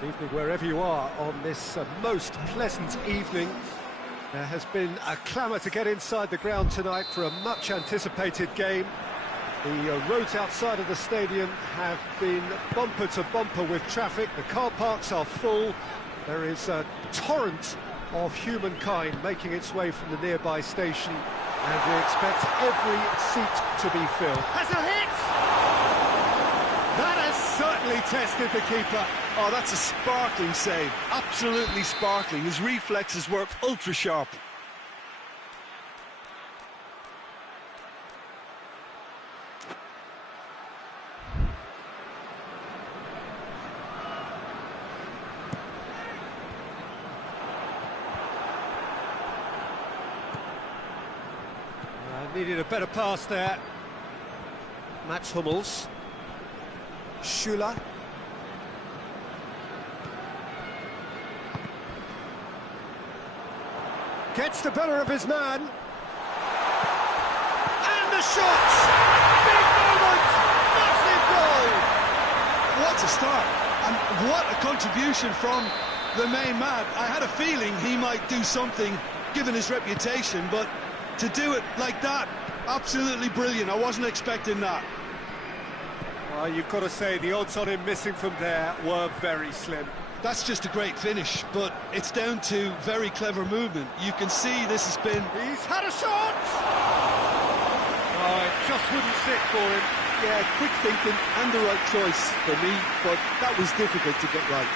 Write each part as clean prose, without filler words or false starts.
Good evening wherever you are on this most pleasant evening. There has been a clamour to get inside the ground tonight for a much-anticipated game. The roads outside of the stadium have been bumper to bumper with traffic. The car parks are full. There is a torrent of humankind making its way from the nearby station, and we expect every seat to be filled. Has a hit! That has certainly tested the keeper. Oh, that's a sparkling save. Absolutely sparkling. His reflexes work ultra sharp. Needed a better pass there. Mats Hummels. Schüller. Gets the better of his man. And the shot! Big moment! Massive goal! What a start! And what a contribution from the main man. I had a feeling he might do something, given his reputation, but to do it like that, absolutely brilliant. I wasn't expecting that. Well, you've got to say the odds on him missing from there were very slim. That's just a great finish, but it's down to very clever movement. You can see this has been... He's had a shot! Oh, it just wouldn't sit for him. Yeah, quick thinking and the right choice for me, but that was difficult to get right.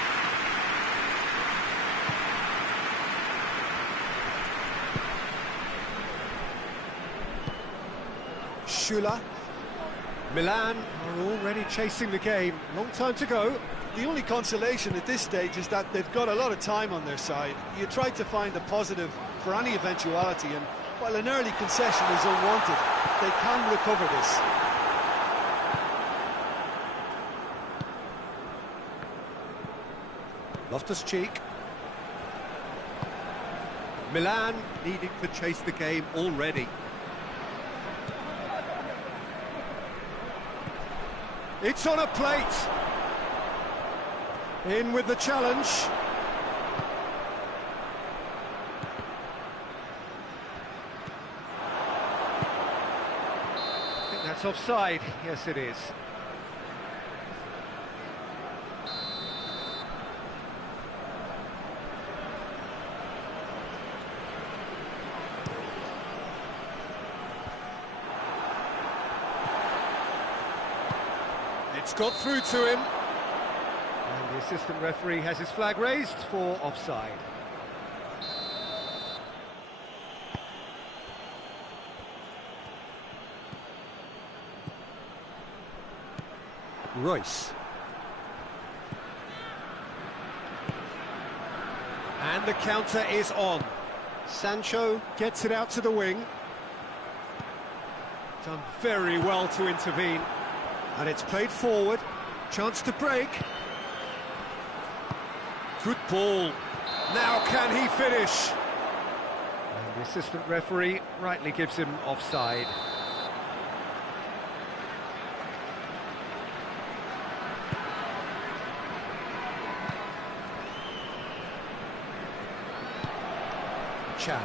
Schüller. Milan are already chasing the game. Long time to go. The only consolation at this stage is that they've got a lot of time on their side. You try to find a positive for any eventuality, and while an early concession is unwanted, they can recover this. Loftus-Cheek. Milan needing to chase the game already. It's on a plate. In with the challenge. I think that's offside. Yes, it is. It's got through to him. And the assistant referee has his flag raised for offside. Royce. And the counter is on. Sancho gets it out to the wing. Done very well to intervene. And it's played forward. Chance to break. Good ball. Now can he finish? And the assistant referee rightly gives him offside. Chan.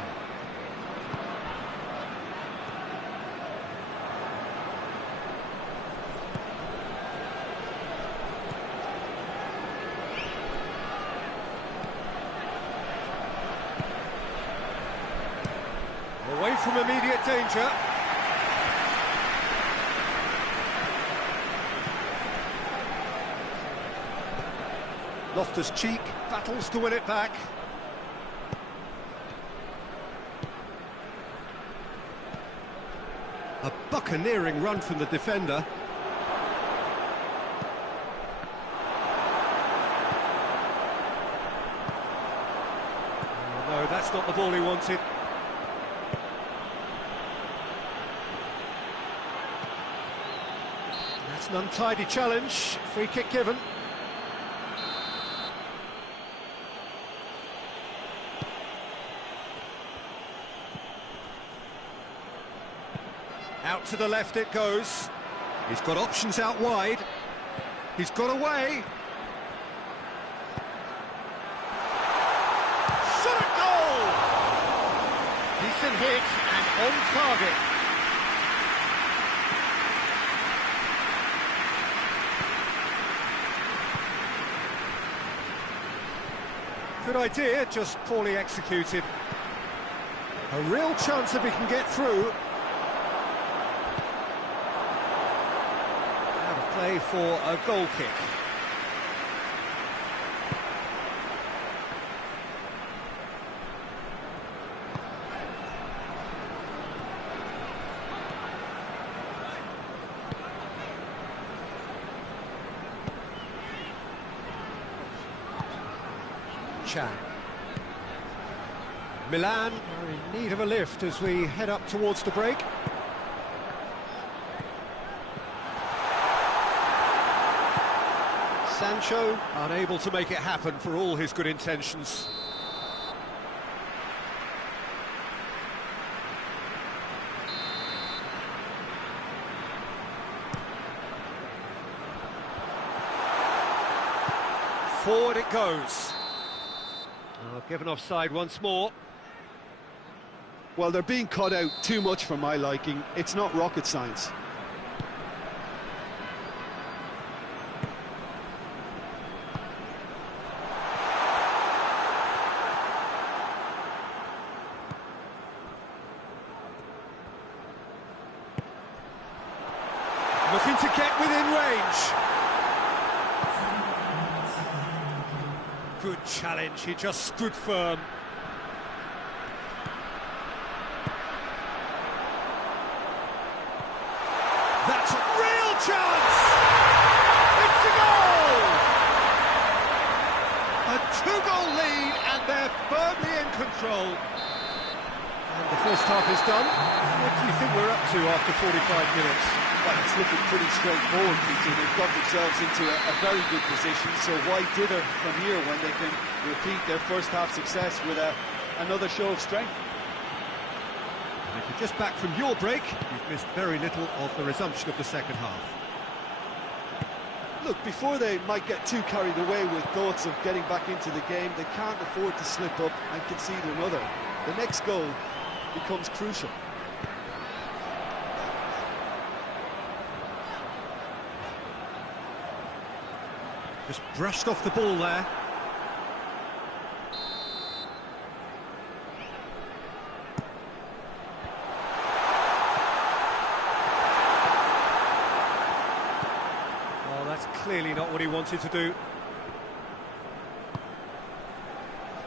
Away from immediate danger. Loftus-Cheek battles to win it back. A buccaneering run from the defender. Oh, no, that's not the ball he wanted. That's an untidy challenge. Free kick given. Out to the left it goes. He's got options out wide. He's got away. Decent hit and on target. Good idea, just poorly executed. A real chance if he can get through. Out of play for a goal kick. Chan. Milan are in need of a lift as we head up towards the break. Sancho unable to make it happen for all his good intentions. Forward it goes. Given offside once more. Well, they're being cut out too much for my liking. It's not rocket science. Looking to get within range. Good challenge, he just stood firm. That's a real chance! It's a goal! A two-goal lead and they're firmly in control. And the first half is done. What do you think we're up to after 45 minutes? Well, it's looking pretty straightforward, Peter. They've got themselves into a very good position, so why dither from here when they can repeat their first half success with another show of strength? And if you're just back from your break, you've missed very little of the resumption of the second half. Look, before they might get too carried away with thoughts of getting back into the game, they can't afford to slip up and concede another. The next goal becomes crucial. Just brushed off the ball there. Well, that's clearly not what he wanted to do.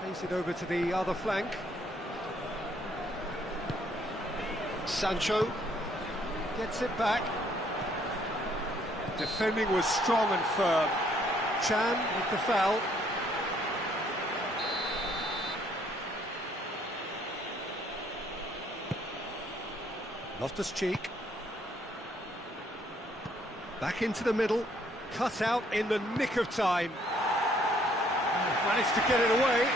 Plays it over to the other flank. Sancho gets it back. Defending was strong and firm. Chan with the foul. Loftus-Cheek. Back into the middle. Cut out in the nick of time. Managed to get it away.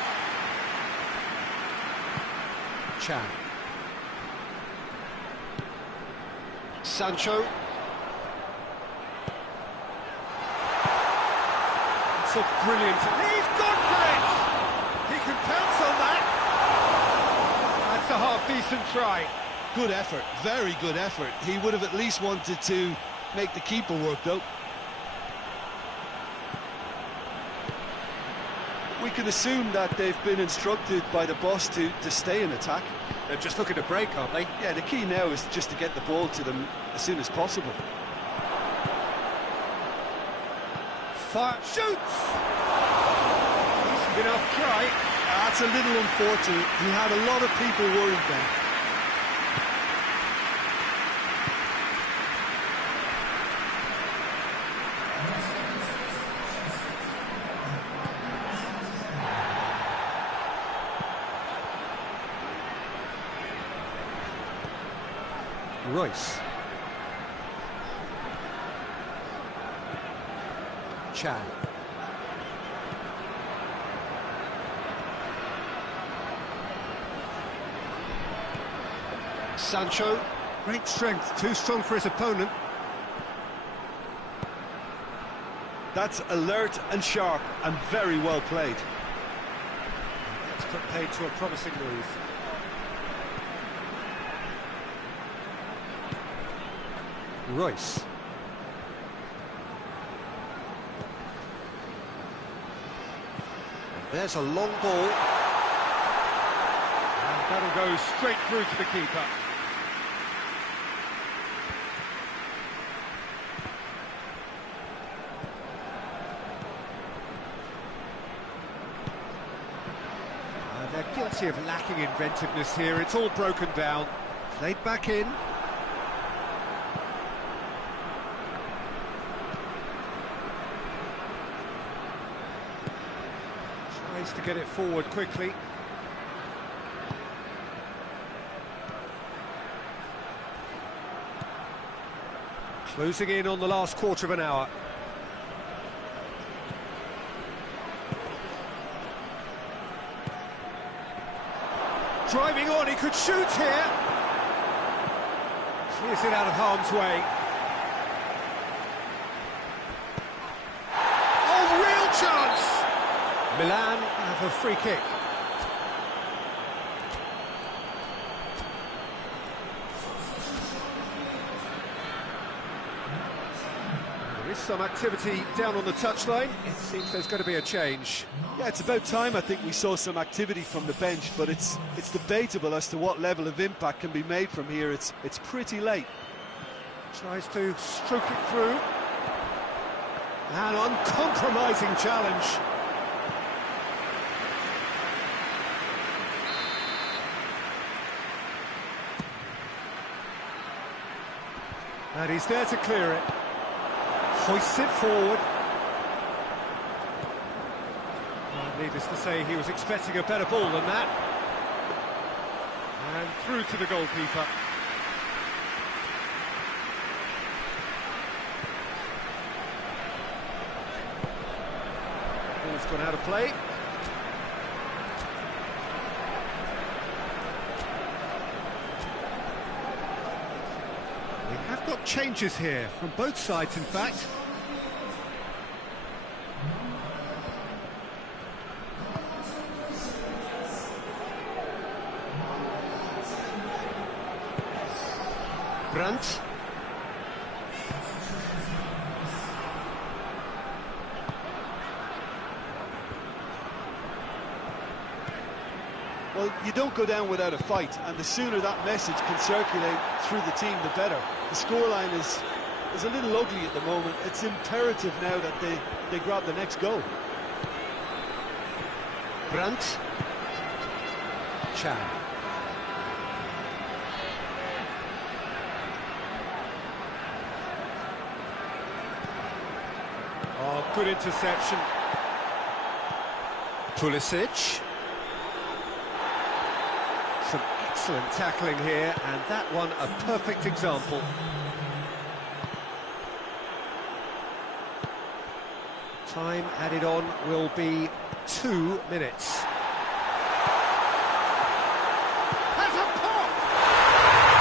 Chan. Sancho. It's a brilliant... He's gone for it! He can pounce on that. That's a half-decent try. Good effort, very good effort. He would have at least wanted to make the keeper work, though. We can assume that they've been instructed by the boss to stay in attack. They're just looking to break, aren't they? Yeah, the key now is just to get the ball to them as soon as possible. Fire, shoots! Decent enough try. That's a little unfortunate. He had a lot of people worried then. Royce. Chan. Sancho. Great strength, too strong for his opponent. That's alert and sharp and very well played. Let's put paid to a promising move. Royce. And there's a long ball. And that'll go straight through to the keeper. They're guilty of lacking inventiveness here. It's all broken down. Played back in. Tries to get it forward quickly. Closing in on the last quarter of an hour. Driving on, he could shoot here. Clears it out of harm's way. Oh, real chance! Milan have a free kick. There is some activity down on the touchline. It seems there's going to be a change. Yeah, it's about time I think we saw some activity from the bench, but it's debatable as to what level of impact can be made from here. It's pretty late. Tries to stroke it through. An uncompromising challenge. And he's there to clear it. Hoists it forward. Well, needless to say, he was expecting a better ball than that. And through to the goalkeeper. Ball's gone out of play. We have got changes here, from both sides in fact. Brandt. Well, you don't go down without a fight, and the sooner that message can circulate through the team, the better. The scoreline is a little ugly at the moment. It's imperative now that they grab the next goal. Brandt. Chan. Oh, good interception. Pulisic. Some excellent tackling here, and that one a perfect example. Time added on will be 2 minutes. Has a pop!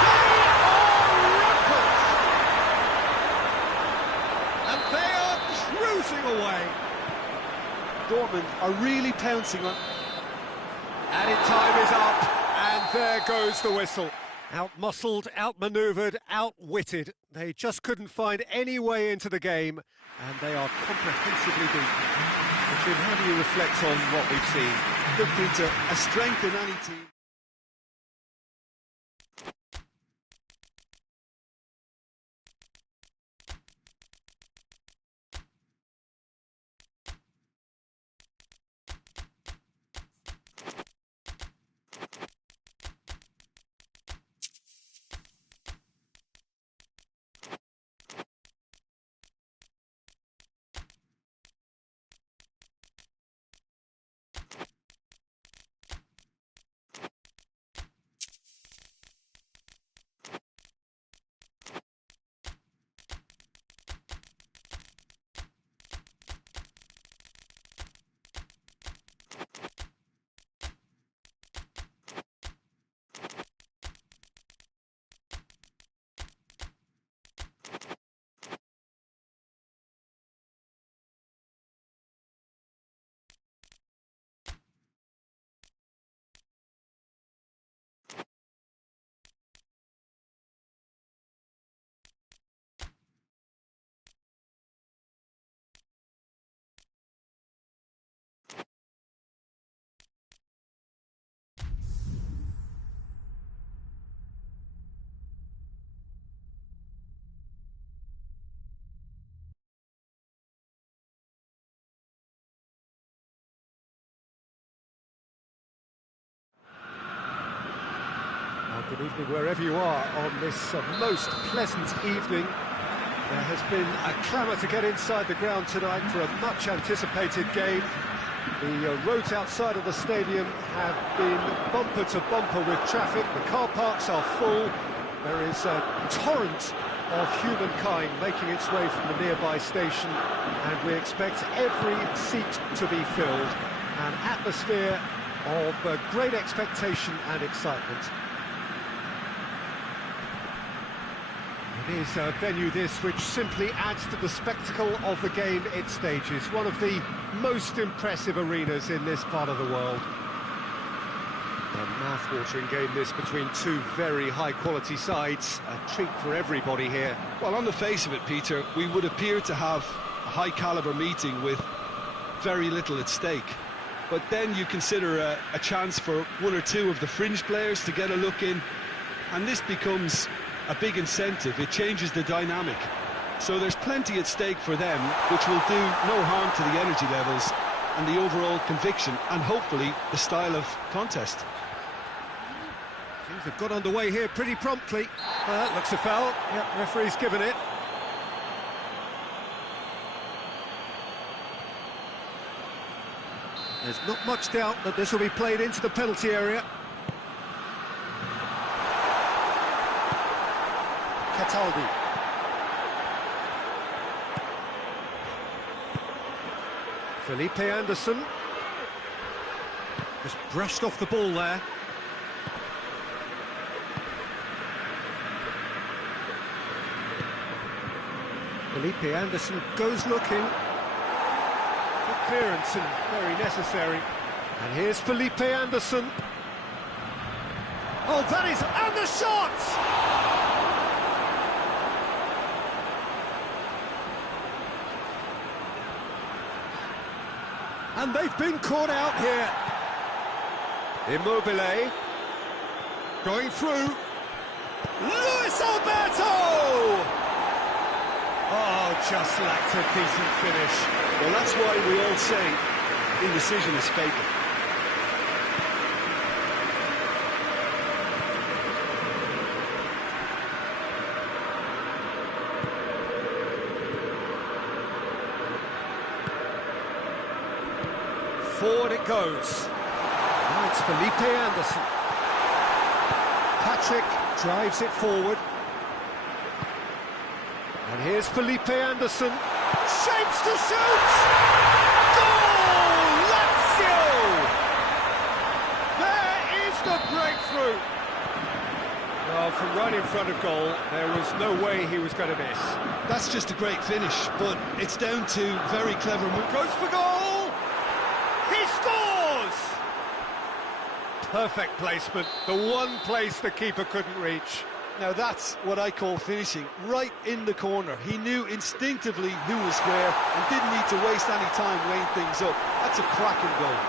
They are rampant! And they are cruising away. Dortmund are really pouncing on. Added time is up. And there goes the whistle. Out-muscled, out-manoeuvred, outwitted. They just couldn't find any way into the game, and they are comprehensively beaten. Jim, how do you reflect on what we've seen? Look, Peter, a strength in any team. Good evening wherever you are on this most pleasant evening. There has been a clamour to get inside the ground tonight for a much anticipated game. The roads outside of the stadium have been bumper to bumper with traffic. The car parks are full. There is a torrent of humankind making its way from the nearby station, and we expect every seat to be filled. An atmosphere of great expectation and excitement. It is a venue this which simply adds to the spectacle of the game it stages. One of the most impressive arenas in this part of the world. A mouth-watering game this between two very high-quality sides. A treat for everybody here. Well, on the face of it, Peter, we would appear to have a high-caliber meeting with very little at stake. But then you consider a chance for one or two of the fringe players to get a look in, and this becomes a big incentive. It changes the dynamic. So there's plenty at stake for them, which will do no harm to the energy levels and the overall conviction, and hopefully the style of contest. Things have got underway here pretty promptly. Looks a foul. Yep, referee's given it. There's not much doubt that this will be played into the penalty area. Cataldi. Felipe Anderson. Just brushed off the ball there. Felipe Anderson goes looking. Good clearance and very necessary. And here's Felipe Anderson. Oh, that is... and the shot! And they've been caught out here. Immobile. Going through. Luis Alberto! Oh, just lacked a decent finish. Well, that's why we all say indecision is fatal. Forward it goes. Now it's Felipe Anderson. Patrick drives it forward. And here's Felipe Anderson. Shapes to shoot! Goal! Lazio! There is the breakthrough. Well, from right in front of goal, there was no way he was going to miss. That's just a great finish, but it's down to very clever move. Goes for goal! He scores! Perfect placement, the one place the keeper couldn't reach. Now that's what I call finishing, right in the corner. He knew instinctively who was where and didn't need to waste any time weighing things up. That's a cracking goal.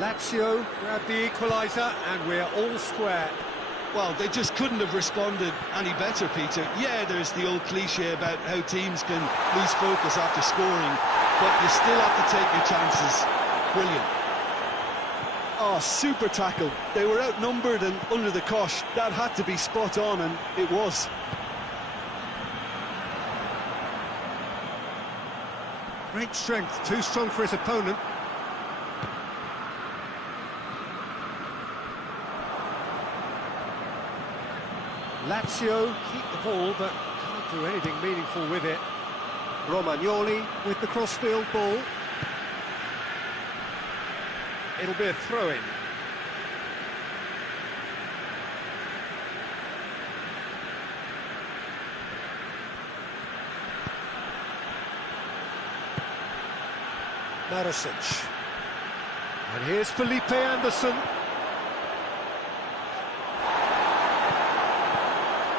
Lazio grabbed the equaliser and we're all square. Well, they just couldn't have responded any better, Peter. Yeah, there's the old cliche about how teams can lose focus after scoring, but you still have to take your chances. Brilliant. Oh, super tackle. They were outnumbered and under the cosh. That had to be spot on, and it was. Great strength, too strong for his opponent. Lazio keep the ball, but can't do anything meaningful with it. Romagnoli with the crossfield ball. It'll be a throw-in. Marosic. And here's Felipe Anderson.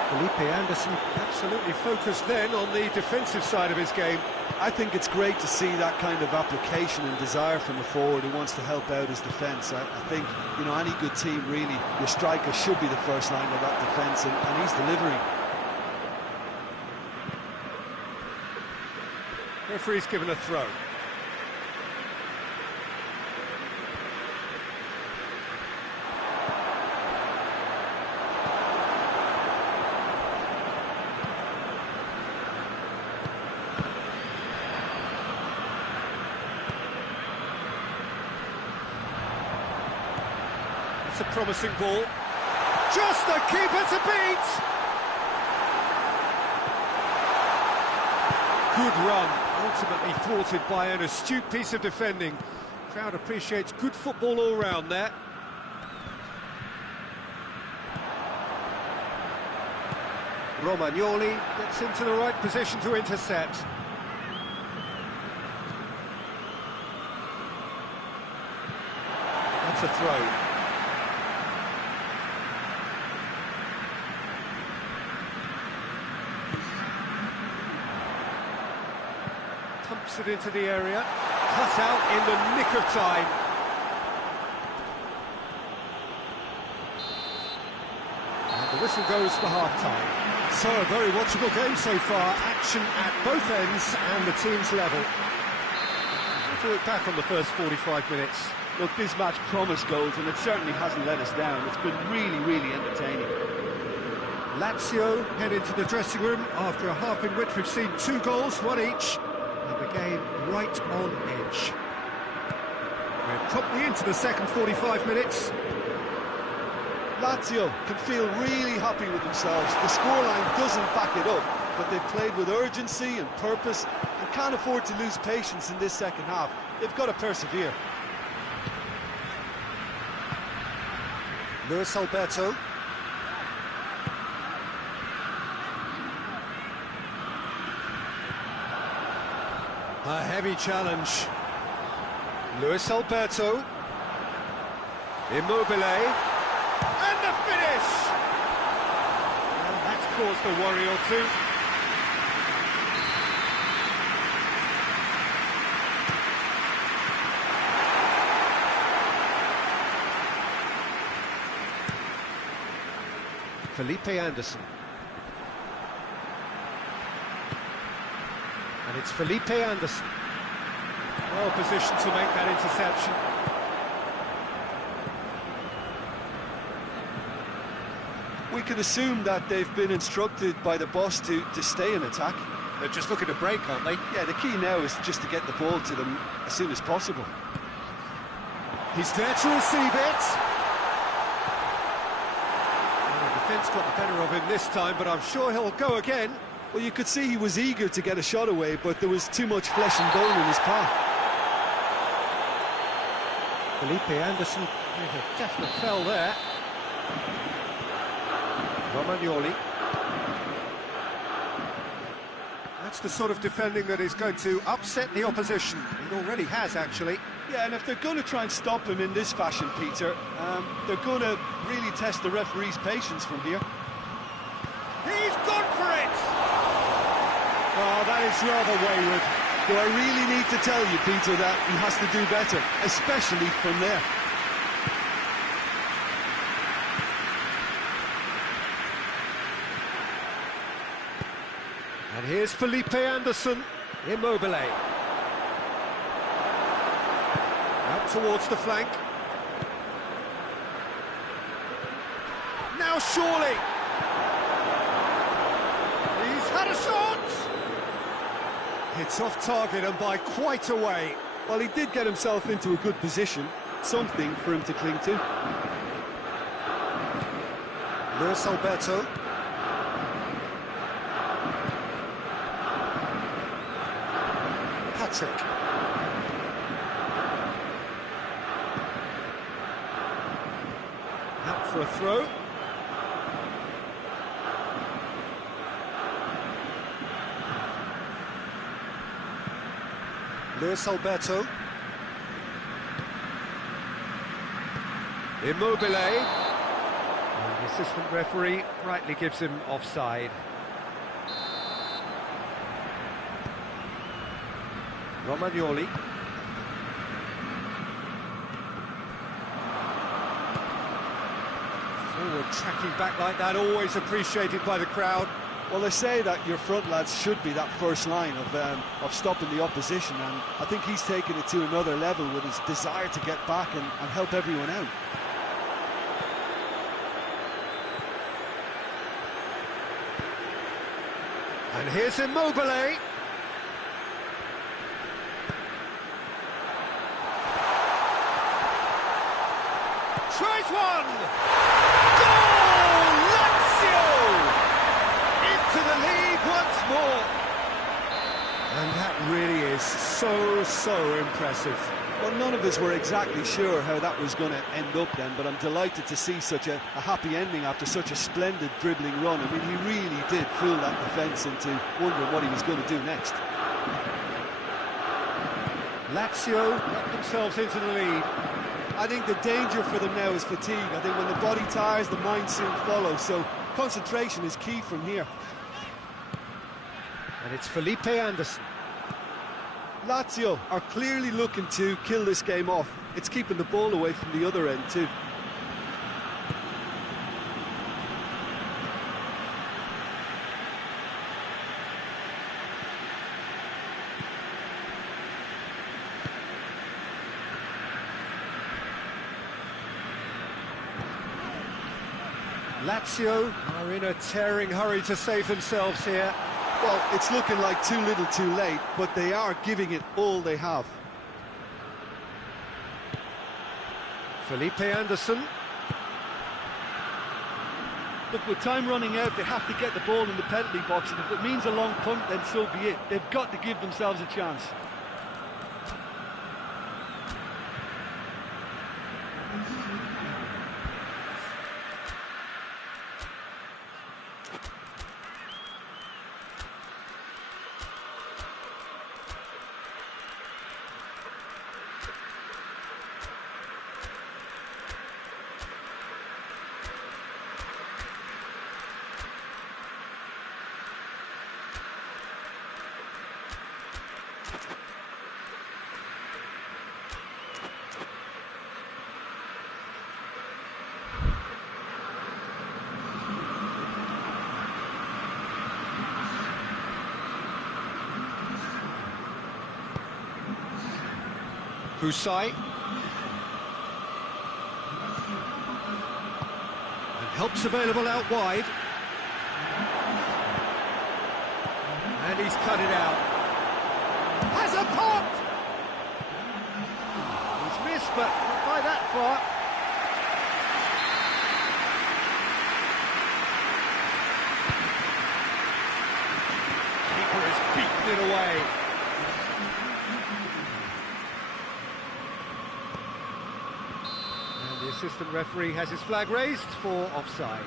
Felipe Anderson absolutely focused then on the defensive side of his game. I think it's great to see that kind of application and desire from a forward who wants to help out his defence. I think, you know, any good team, really, your striker should be the first line of that defence, and he's delivering. Referee's given a throw. That's a promising ball. Just the keeper to beat! Good run, ultimately thwarted by an astute piece of defending. Crowd appreciates good football all round there. Romagnoli gets into the right position to intercept. That's a throw. Pumps it into the area, cut out in the nick of time. And the whistle goes for half-time. So, a very watchable game so far, action at both ends and the team's level. What do you look back on the first 45 minutes? Look, this match promised goals, and it certainly hasn't let us down. It's been really, really entertaining. Lazio head into the dressing room after a half in which we've seen 2 goals, 1 each, and the game right on edge. We're promptly into the second 45 minutes. Lazio can feel really happy with themselves. The scoreline doesn't back it up, but they've played with urgency and purpose and can't afford to lose patience in this second half. They've got to persevere. Luis Alberto. A heavy challenge. Luis Alberto. Immobile. And the finish! And that's caused a worry or two. Felipe Anderson. And it's Felipe Anderson. Well positioned to make that interception. We can assume that they've been instructed by the boss to stay in attack. They're just looking to break, aren't they? Yeah, the key now is just to get the ball to them as soon as possible. He's there to receive it. Well, the defence got the better of him this time, but I'm sure he'll go again. Well, you could see he was eager to get a shot away, but there was too much flesh and bone in his path. Felipe Anderson with a definite fell there. Romagnoli. That's the sort of defending that is going to upset the opposition. It already has, actually. Yeah, and if they're going to try and stop him in this fashion, Peter, they're going to really test the referee's patience from here. He's gone for it! Oh, that is rather wayward. Do I really need to tell you, Peter, that he has to do better, especially from there? And here's Felipe Anderson, Immobile. Out towards the flank. Now surely! He's had a shot! It's off target and by quite a way. Well, he did get himself into a good position, something for him to cling to. Luis Alberto. Patrick. Out for a throw. Luis Alberto. Immobile. And the assistant referee rightly gives him offside. Romagnoli. Forward tracking back like that, always appreciated by the crowd. Well, they say that your front lads should be that first line of stopping the opposition, and I think he's taken it to another level with his desire to get back and help everyone out. And here's Immobile. Tries Here's one! Goal! Lazio! Into the lead once more. And that really is so impressive. Well, none of us were exactly sure how that was going to end up then, but I'm delighted to see such a happy ending after such a splendid dribbling run. I mean, he really did fool that defence into wondering what he was going to do next. Lazio get themselves into the lead. I think the danger for them now is fatigue. I think when the body tires, the mind soon follows, so concentration is key from here. And it's Felipe Anderson. Lazio are clearly looking to kill this game off. It's keeping the ball away from the other end too. Lazio are in a tearing hurry to save themselves here. Well, it's looking like too little too late, but they are giving it all they have. Felipe Anderson. Look, with time running out, they have to get the ball in the penalty box, and if it means a long punt, then so be it. They've got to give themselves a chance. Husai. And help's available out wide. And he's cut it out. Has a pop! He's missed, but not by that far. Keeper has beaten it away. The assistant referee has his flag raised for offside.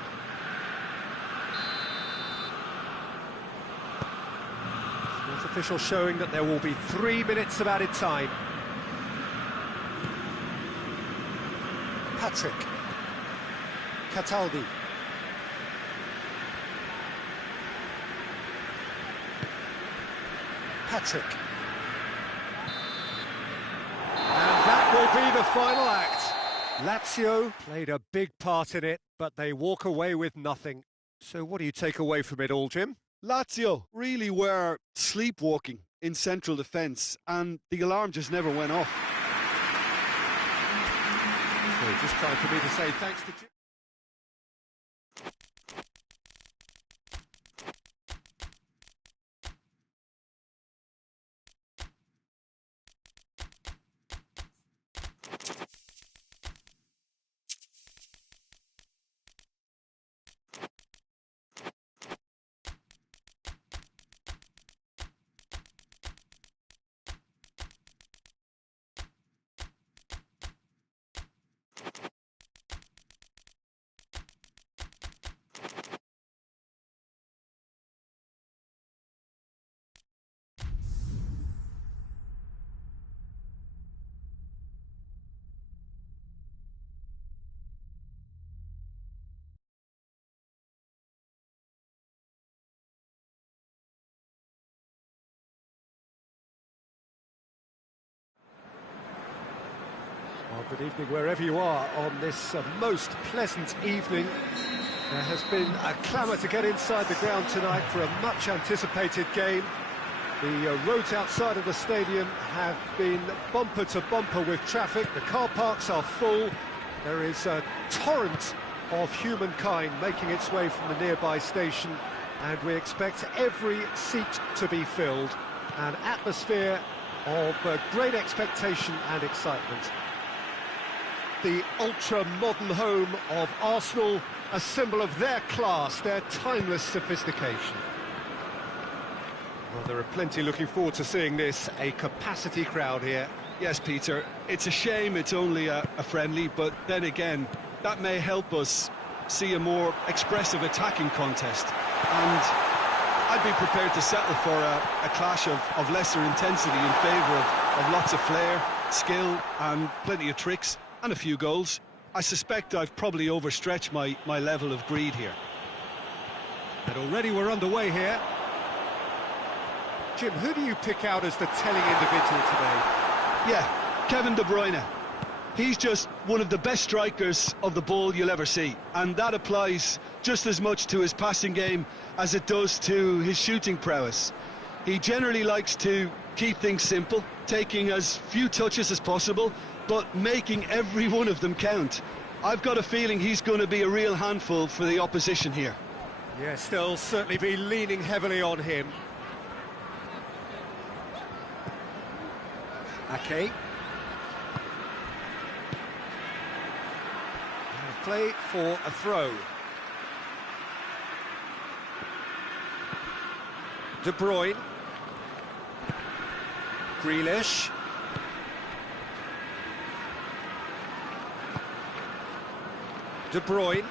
Fourth official showing that there will be 3 minutes of added time. Patrick. Cataldi. Patrick. And that will be the final act. Lazio played a big part in it, but they walk away with nothing. So what do you take away from it all, Jim? Lazio really were sleepwalking in central defence, and the alarm just never went off. So just time for me to say thanks to Jim. Well, good evening wherever you are on this most pleasant evening. There has been a clamour to get inside the ground tonight for a much anticipated game. The roads outside of the stadium have been bumper to bumper with traffic. The car parks are full. There is a torrent of humankind making its way from the nearby station, and we expect every seat to be filled. An atmosphere of great expectation and excitement. the ultra-modern home of Arsenal, a symbol of their class, their timeless sophistication. Well, there are plenty looking forward to seeing this, a capacity crowd here. Yes, Peter, it's a shame it's only a friendly, but then again, that may help us see a more expressive attacking contest. And I'd be prepared to settle for a clash of lesser intensity in favour of lots of flair, skill and plenty of tricks and a few goals. I suspect I've probably overstretched my level of greed here. And already we're underway here. Jim, who do you pick out as the telling individual today? Yeah, Kevin De Bruyne. He's just one of the best strikers of the ball you'll ever see, and that applies just as much to his passing game as it does to his shooting prowess. He generally likes to keep things simple, taking as few touches as possible, but making every one of them count. I've got a feeling he's going to be a real handful for the opposition here. Yes, they'll certainly be leaning heavily on him. Ake. Play for a throw. De Bruyne. Grealish. De Bruyne.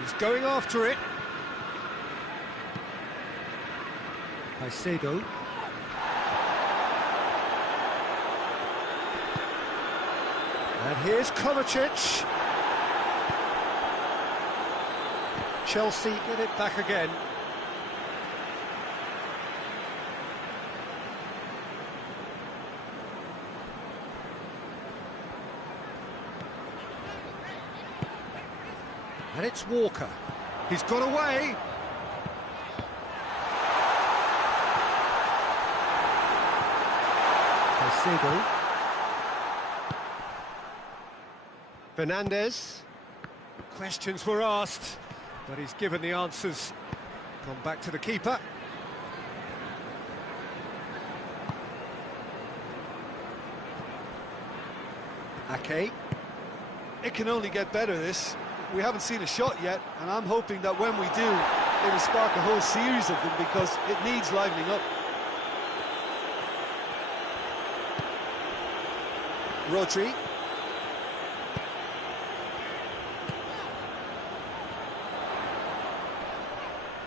He's going after it. Caicedo. And here's Kovacic. Chelsea get it back again. And it's Walker. He's got away. Caicedo. Fernandes. Questions were asked, but he's given the answers. Gone back to the keeper. Ake. It can only get better, this. We haven't seen a shot yet, and I'm hoping that when we do, it'll spark a whole series of them, because it needs livening up. Rodri.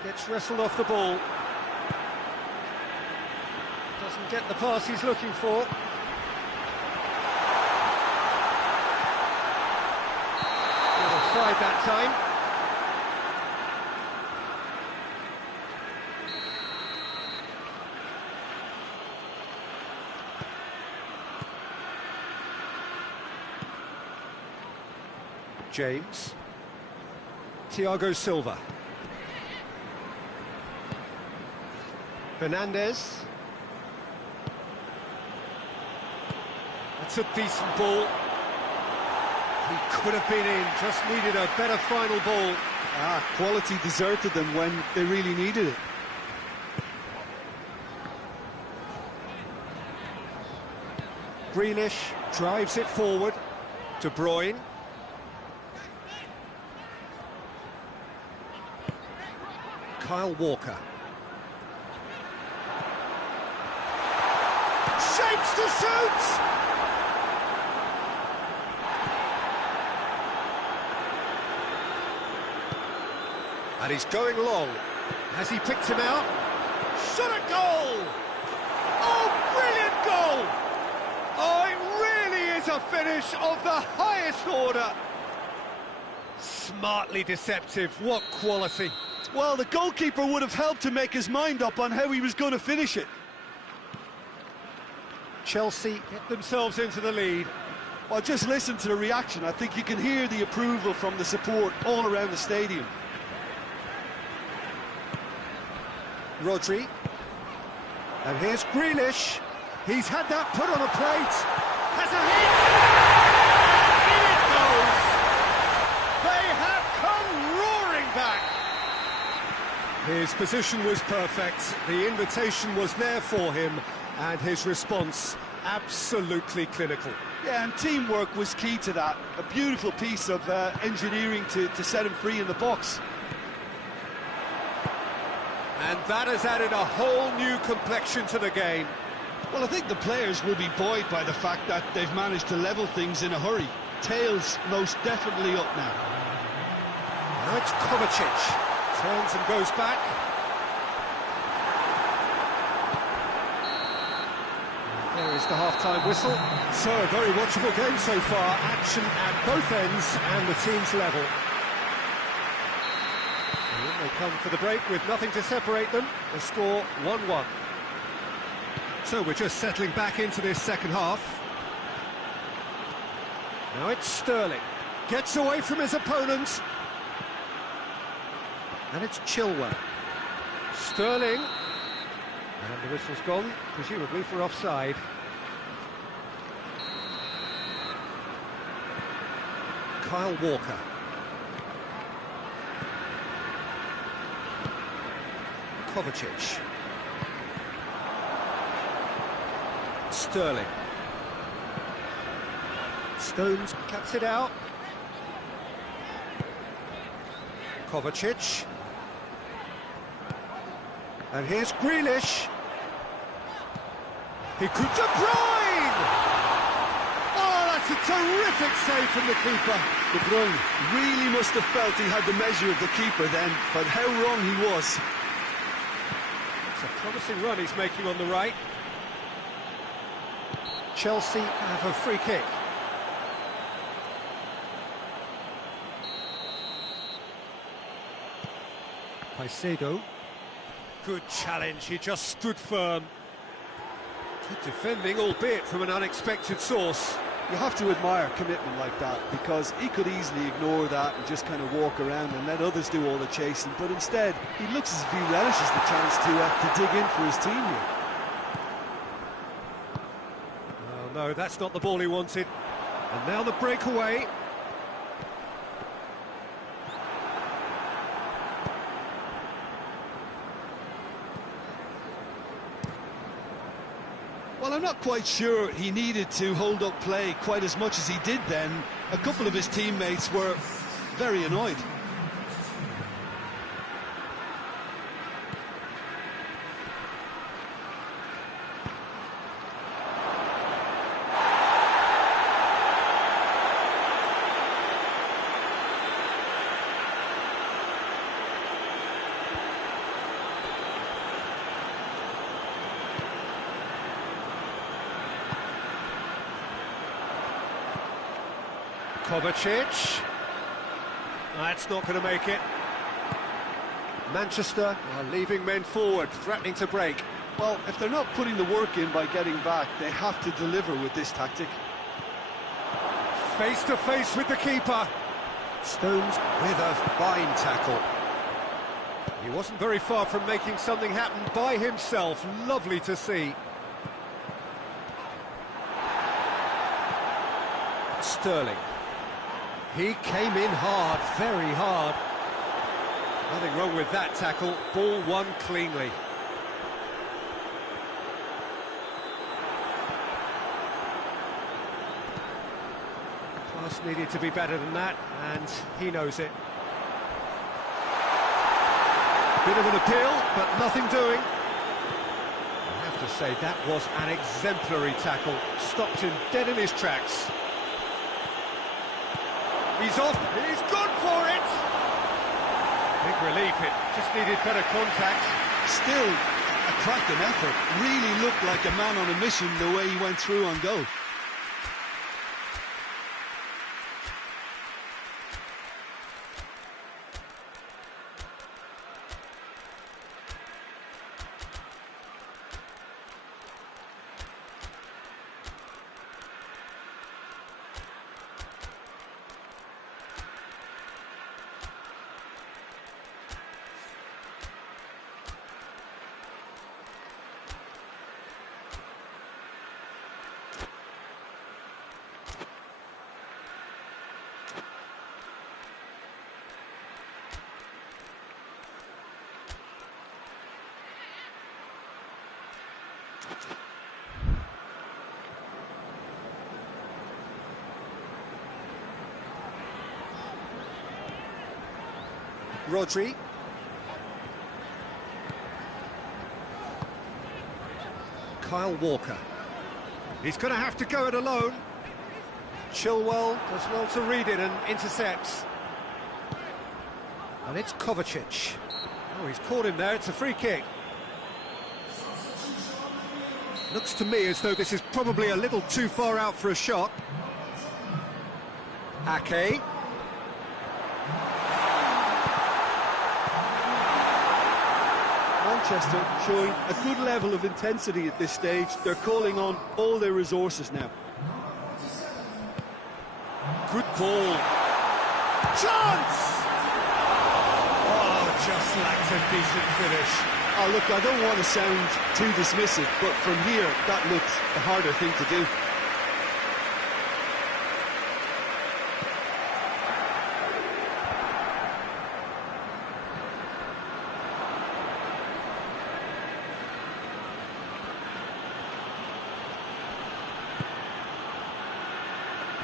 Gets wrestled off the ball. Doesn't get the pass he's looking for. Offside that time. James. Thiago Silva. Fernandes. That's a decent ball. He could have been in, just needed a better final ball. Quality deserted them when they really needed it. Grealish drives it forward. De Bruyne. Kyle Walker. Shapes to shoot! And he's going long. Has he picked him out? Shot a goal! Oh, brilliant goal! Oh, it really is a finish of the highest order. Smartly deceptive, what quality. Well, the goalkeeper would have helped to make his mind up on how he was going to finish it. Chelsea get themselves into the lead. Well, just listen to the reaction. I think you can hear the approval from the support all around the stadium. Rodri. And here's Grealish. He's had that put on a plate. Has a hit! In it goes! They have come roaring back. His position was perfect. The invitation was there for him. and his response absolutely clinical. Yeah, and teamwork was key to that. A beautiful piece of engineering to set him free in the box. And that has added a whole new complexion to the game. Well, I think the players will be buoyed by the fact that they've managed to level things in a hurry. Tails most definitely up now. Now it's Kovacic. Turns and goes back. There is the half-time whistle. So, a very watchable game so far. Action at both ends and the team's level. And in they come for the break with nothing to separate them. The score 1-1. So we're just settling back into this second half. Now it's Sterling. Gets away from his opponent. And it's Chilwell. Sterling. And the whistle's gone, presumably for offside. Kyle Walker. Kovacic. Sterling. Stones cuts it out. Kovacic. And here's Grealish. He could De Bruyne! Oh, that's a terrific save from the keeper. De Bruyne really must have felt he had the measure of the keeper then, but how wrong he was. It's a promising run he's making on the right. Chelsea have a free kick. Caicedo. Good challenge, he just stood firm. Good defending, albeit from an unexpected source. You have to admire commitment like that, because he could easily ignore that and just kind of walk around and let others do all the chasing, but instead he looks as if he relishes the chance to dig in for his team here. Oh no, that's not the ball he wanted. And now the breakaway. Well, I'm not quite sure he needed to hold up play quite as much as he did then. A couple of his teammates were very annoyed. Kovacic. That's not going to make it. Manchester are leaving men forward, threatening to break. Well, if they're not putting the work in by getting back, they have to deliver with this tactic. Face to face with the keeper. Stones with a fine tackle. He wasn't very far from making something happen by himself. Lovely to see. Sterling. He came in hard, very hard. Nothing wrong with that tackle. Ball won cleanly. Pass needed to be better than that, and he knows it. Bit of an appeal, but nothing doing. I have to say, that was an exemplary tackle. Stopped him dead in his tracks. He's off, he's gone for it! Big relief, it just needed better contact. Still a cracking effort. Really looked like a man on a mission the way he went through on goal. Rodri. Kyle Walker. He's going to have to go it alone. Chilwell does well to read it and intercepts. And it's Kovacic. Oh, he's caught him there, it's a free kick. Looks to me as though this is probably a little too far out for a shot. Ake. Manchester showing a good level of intensity at this stage. They're calling on all their resources now. Good ball. Chance! Oh, just lacked a decent finish. Oh, look, I don't want to sound too dismissive, but from here, that looks the harder thing to do.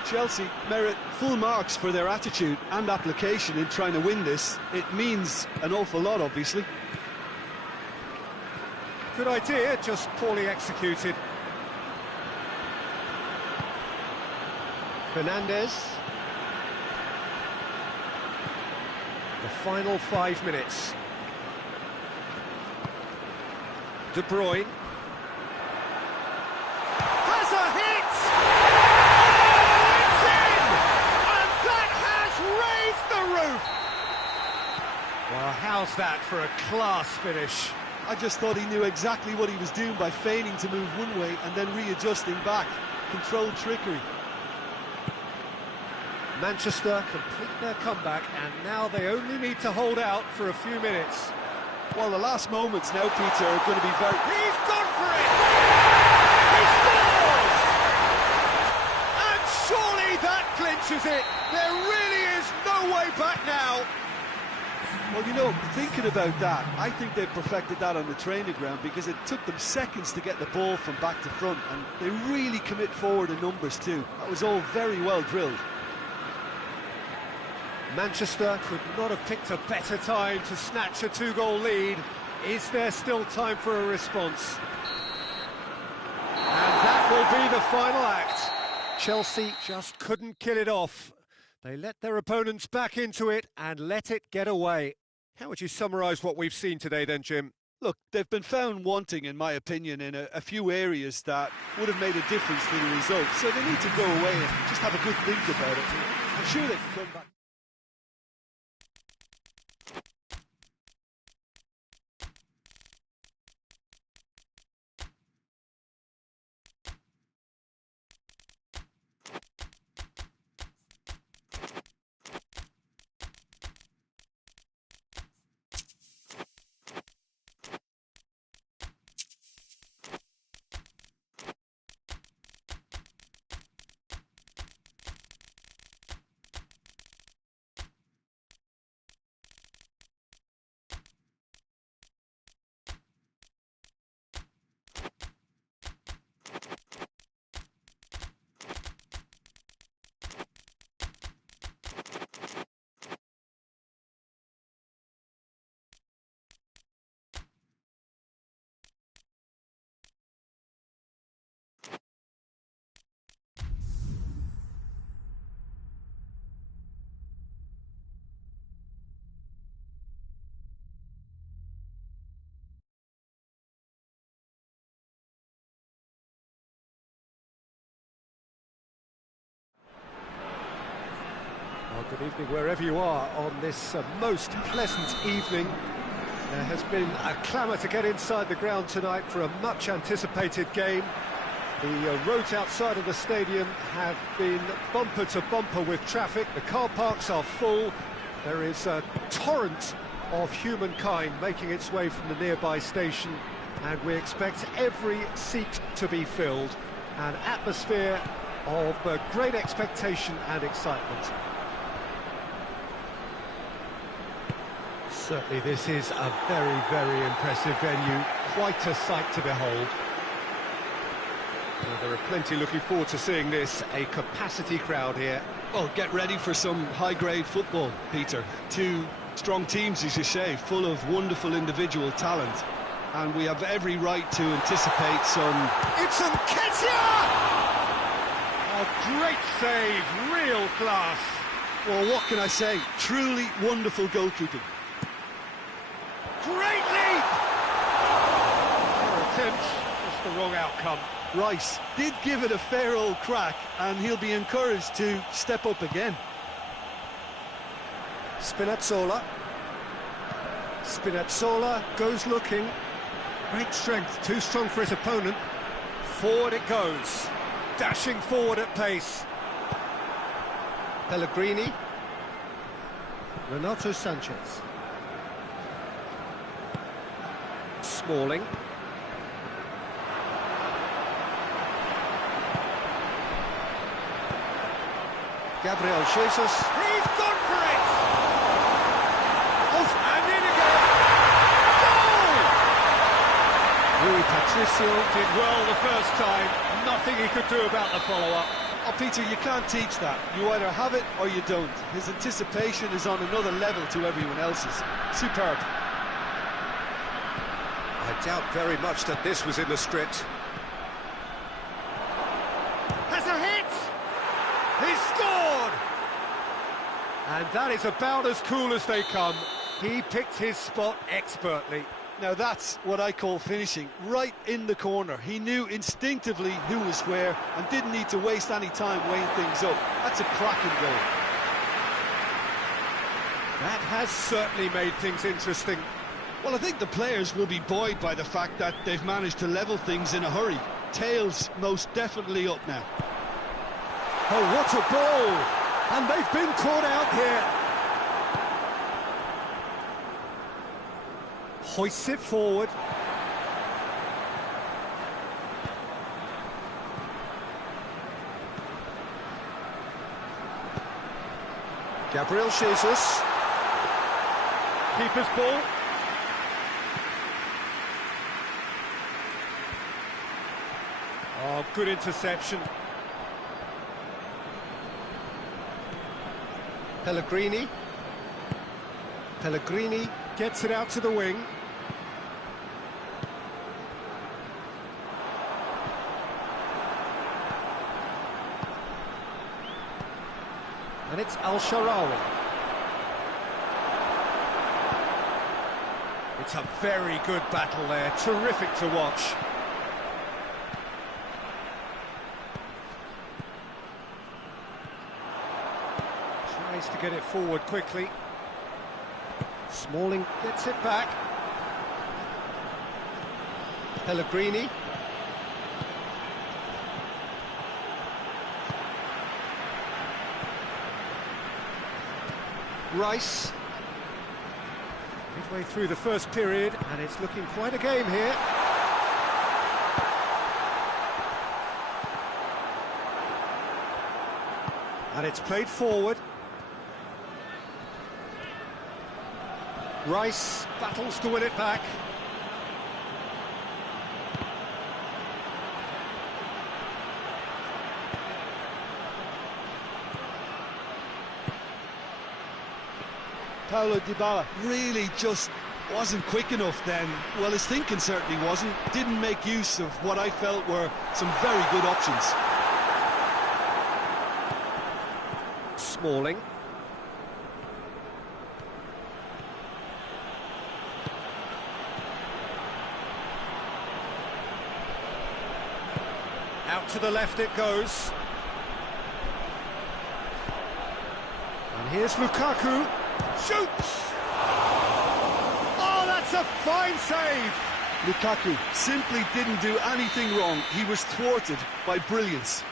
Chelsea merit full marks for their attitude and application in trying to win this. It means an awful lot, obviously. Good idea, just poorly executed. Fernandes. The final 5 minutes. De Bruyne. Has a hit! Oh, it's in! And that has raised the roof! Well, how's that for a class finish? I just thought he knew exactly what he was doing by feigning to move one way and then readjusting back. Controlled trickery. Manchester complete their comeback, and now they only need to hold out for a few minutes. Well, the last moments now, Peter, are going to be very... He's gone for it! He scores! And surely that clinches it. There really is no way back now. Well, you know, thinking about that, I think they've perfected that on the training ground because it took them seconds to get the ball from back to front, and they really commit forward in numbers too. That was all very well drilled. Manchester could not have picked a better time to snatch a 2-goal lead. Is there still time for a response? And that will be the final act. Chelsea just couldn't kill it off. They let their opponents back into it and let it get away. How would you summarise what we've seen today then, Jim? Look, they've been found wanting, in my opinion, in a few areas that would have made a difference to the result. So they need to go away and just have a good think about it. I'm sure they can come back. Well, good evening wherever you are on this most pleasant evening. There has been a clamour to get inside the ground tonight for a much anticipated game. The roads outside of the stadium have been bumper to bumper with traffic. The car parks are full. There is a torrent of humankind making its way from the nearby station, and we expect every seat to be filled. An atmosphere of great expectation and excitement. Certainly this is a very, very impressive venue, quite a sight to behold. Well, there are plenty looking forward to seeing this, a capacity crowd here. Well, get ready for some high-grade football, Peter. Two Strong teams, as you say, full of wonderful individual talent. And we have every right to anticipate some... It's Nketiah! A great save, real class. Well, what can I say? Truly wonderful goalkeeping. Great leap! Fair attempt, just the wrong outcome. Rice did give it a fair old crack, and he'll be encouraged to step up again. Spinazzola. Spinazzola goes looking. Great strength, too strong for his opponent. Forward it goes, dashing forward at pace. Pellegrini. Renato Sanchez. Smalling. Gabriel Jesus. He's gone for it! Oh, and in again! Goal! Rui Patricio did well the first time. Nothing he could do about the follow-up. Oh, Peter, you can't teach that. You either have it or you don't. His anticipation is on another level to everyone else's. Superb. I doubt very much that this was in the script. Has a hit! He scored! And that is about as cool as they come. He picked his spot expertly. Now that's what I call finishing, right in the corner. He knew instinctively who was where and didn't need to waste any time weighing things up. That's a cracking goal. That has certainly made things interesting. Well, I think the players will be buoyed by the fact that they've managed to level things in a hurry. Tails most definitely up now. Oh, what a ball! And they've been caught out here. Hoists it forward. Gabriel Jesus. Keeper's ball. Oh, good interception. Pellegrini. Pellegrini gets it out to the wing. And it's Al-Sharawi. It's a very good battle there, terrific to watch. Tries to get it forward quickly. Smalling gets it back. Pellegrini. Rice. Midway through the first period, and it's looking quite a game here. And it's played forward. Rice battles to win it back. Paulo Dybala really just wasn't quick enough then. Well, his thinking certainly wasn't. Didn't make use of what I felt were some very good options. Smalling. Out to the left it goes. And here's Lukaku. Shoots! Oh, that's a fine save! Lukaku simply didn't do anything wrong. He was thwarted by brilliance.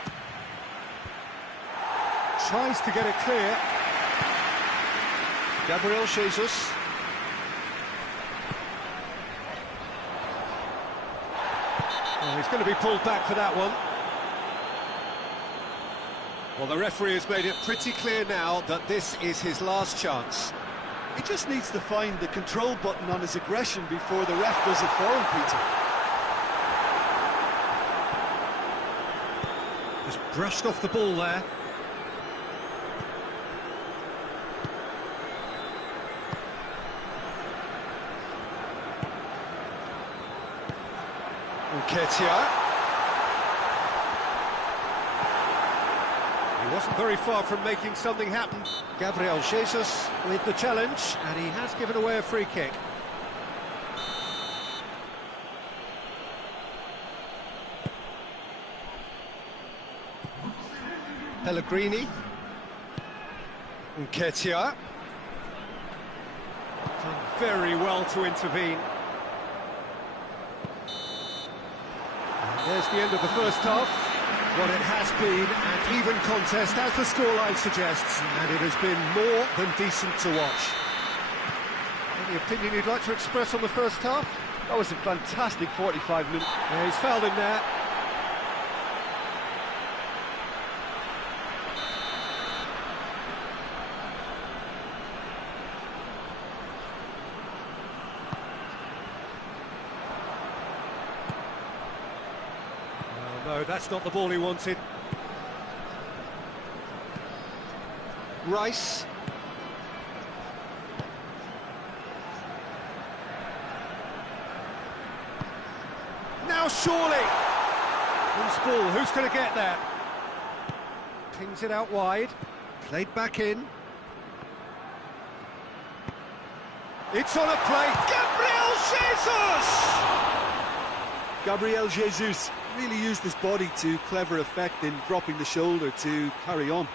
Tries to get it clear. Gabriel Jesus. Oh, he's going to be pulled back for that one. Well, the referee has made it pretty clear now that this is his last chance. He just needs to find the control button on his aggression before the ref does it for him, Peter. Just brushed off the ball there. Nketiah. He wasn't very far from making something happen. Gabriel Jesus with the challenge, and he has given away a free kick. Pellegrini. Nketiah. Done very well to intervene. And there's the end of the first half. What it has been an even contest, as the scoreline suggests, and it has been more than decent to watch. Any opinion you'd like to express on the first half? That was a fantastic 45 minutes. Yeah, he's fouled him there. No, that's not the ball he wanted. Rice. Now surely! Who's ball? Who's going to get that? Pings it out wide. Played back in. It's on a plate. Gabriel Jesus! Gabriel Jesus really used his body to clever effect in dropping the shoulder to carry on.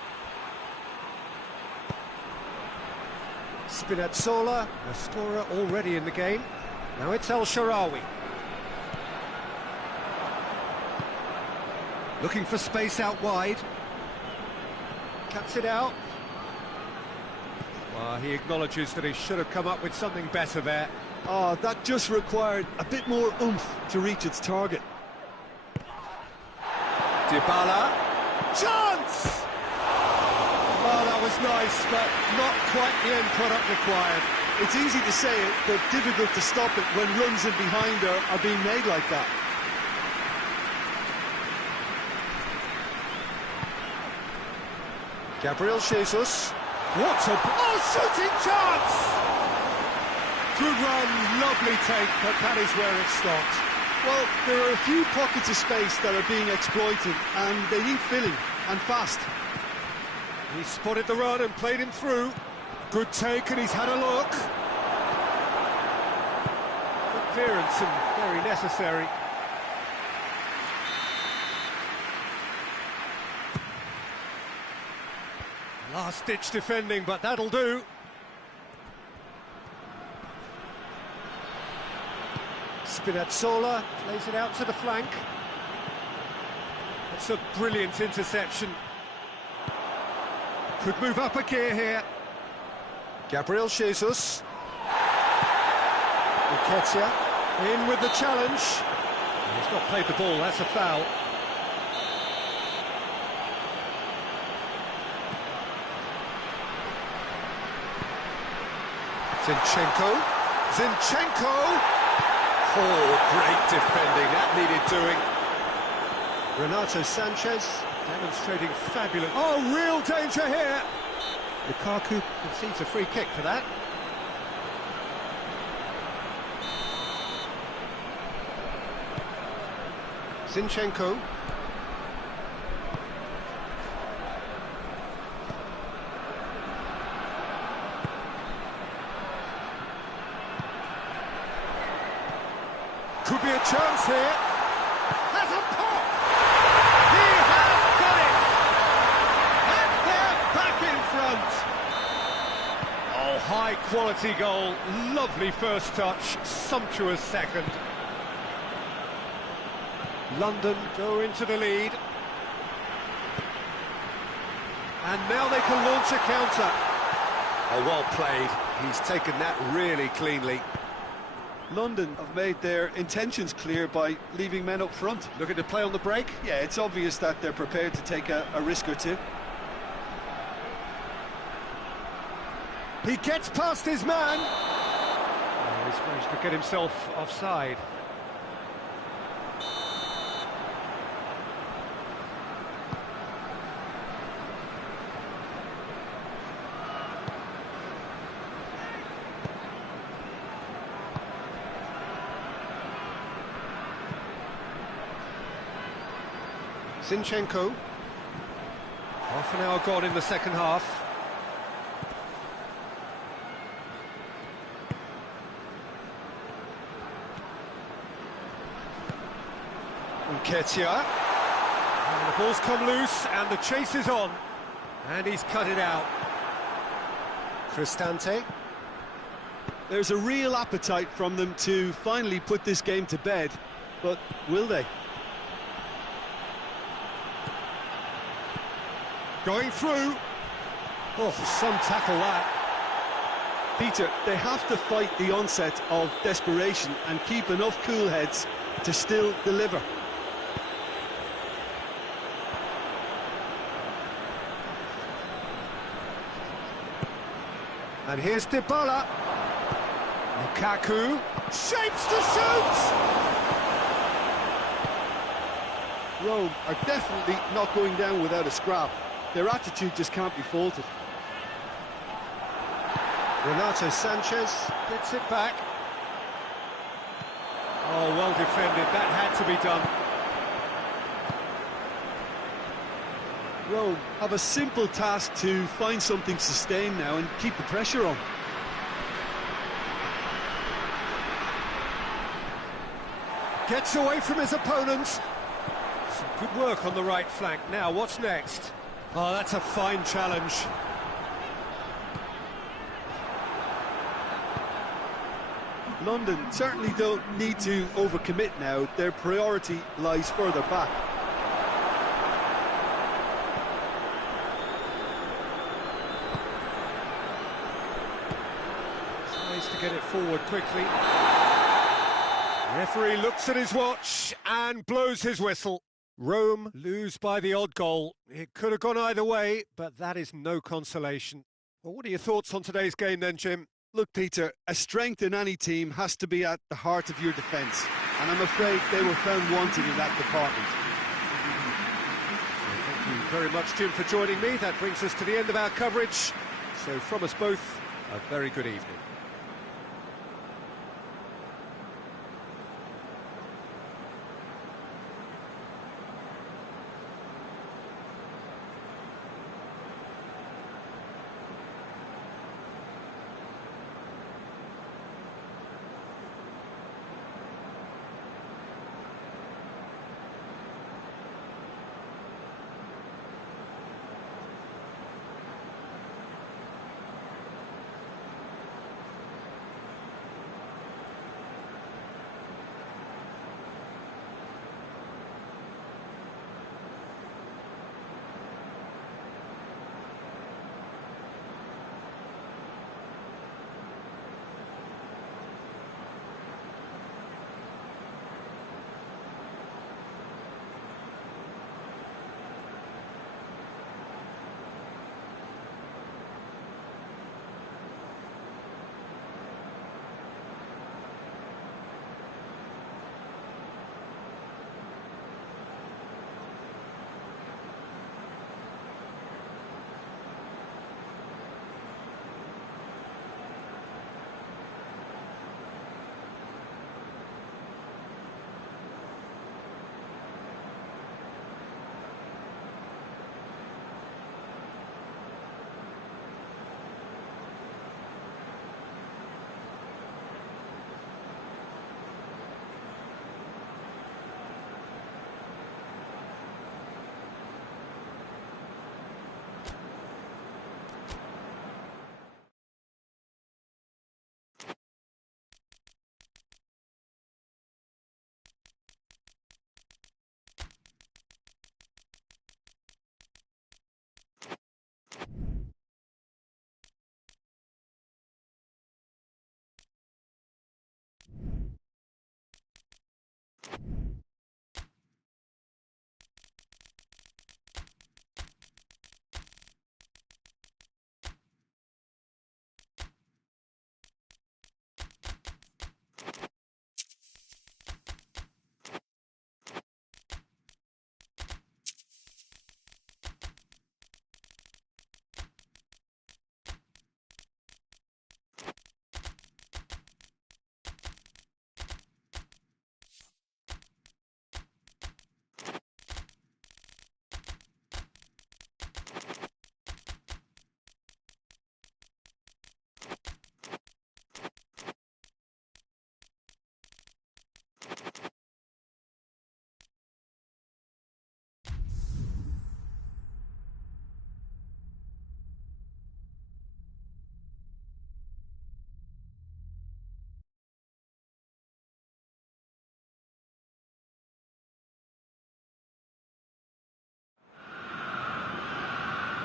Spinazzola, a scorer already in the game. Now it's El Shaarawy. Looking for space out wide. Cuts it out. Well, he acknowledges that he should have come up with something better there. Oh, that just required a bit more oomph to reach its target. Dybala. Chance! Oh, that was nice, but not quite the end product required. It's easy to say it, but difficult to stop it when runs in behind are being made like that. Gabriel Jesus. What a... Oh, shooting chance! Good run, lovely take, but that is where it stopped. Well, there are a few pockets of space that are being exploited, and they need filling, and fast. He spotted the run and played him through. Good take, and he's had a look. Good clearance and very necessary. Last-ditch defending, but that'll do. Spinazzola plays it out to the flank. That's a brilliant interception. Could move up a gear here. Gabriel Jesus. Nketiah in with the challenge. He's not played the ball, that's a foul. Zinchenko. Oh, great defending, that needed doing. Renato Sanchez demonstrating fabulous... Oh, real danger here! Lukaku concedes a free kick for that. Zinchenko. Could be a chance here. Has a pop! He has got it! And they're back in front! Oh, high-quality goal. Lovely first touch. Sumptuous second. London go into the lead. And now they can launch a counter. Oh, well played. He's taken that really cleanly. London have made their intentions clear by leaving men up front. Looking to play on the break? Yeah, it's obvious that they're prepared to take a risk or two. He gets past his man. Oh, he's managed to get himself offside. Zinchenko. Half an hour gone in the second half. Nketiah. And the ball's come loose and the chase is on. And he's cut it out. Cristante. There's a real appetite from them to finally put this game to bed, but will they? Going through. Oh, some tackle that. Peter, they have to fight the onset of desperation and keep enough cool heads to still deliver. And here's Dybala. Lukaku shapes to shoot! Rome are definitely not going down without a scrap. Their attitude just can't be faulted. Renato Sanchez gets it back. Oh, well defended. That had to be done. Rome have a simple task to find something sustained now and keep the pressure on. Gets away from his opponents. Some good work on the right flank. Now, what's next? Oh, that's a fine challenge. London certainly don't need to overcommit now. Their priority lies further back. Tries to get it forward quickly. Referee looks at his watch and blows his whistle. Rome lose by the odd goal. It could have gone either way, but that is no consolation. Well, what are your thoughts on today's game then, Jim? Look, Peter, a strength in any team has to be at the heart of your defence, and I'm afraid they were found wanting in that department. Thank you very much, Jim, for joining me. That brings us to the end of our coverage. So from us both, a very good evening.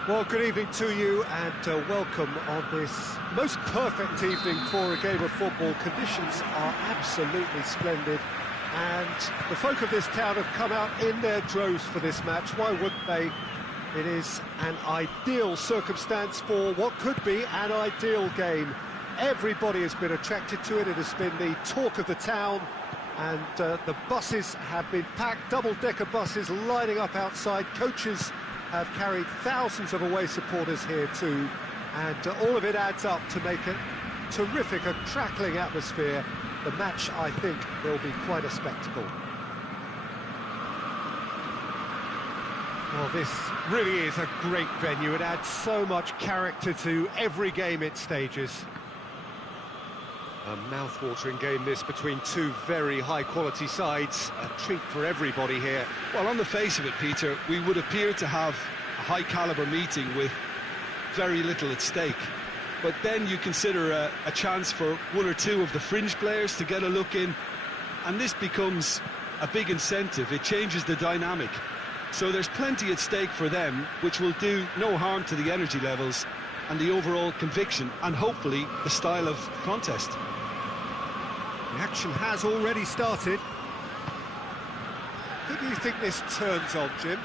Well, good evening to you and welcome on this most perfect evening for a game of football. Conditions are absolutely splendid and the folk of this town have come out in their droves for this match. Why wouldn't they? It is an ideal circumstance for what could be an ideal game. Everybody has been attracted to it. It has been the talk of the town, and the buses have been packed, double-decker buses lining up outside. Coaches have carried thousands of away supporters here too, and all of it adds up to make a terrific, a crackling atmosphere. The match, I think, will be quite a spectacle. Well, this really is a great venue. It adds so much character to every game it stages. A mouth-watering game, this, between two very high-quality sides. A treat for everybody here. Well, on the face of it, Peter, we would appear to have a high-caliber meeting with very little at stake. But then you consider a chance for one or two of the fringe players to get a look in, and this becomes a big incentive. It changes the dynamic. So there's plenty at stake for them, which will do no harm to the energy levels and the overall conviction, and hopefully the style of contest. The action has already started. Who do you think this turns on, Jim?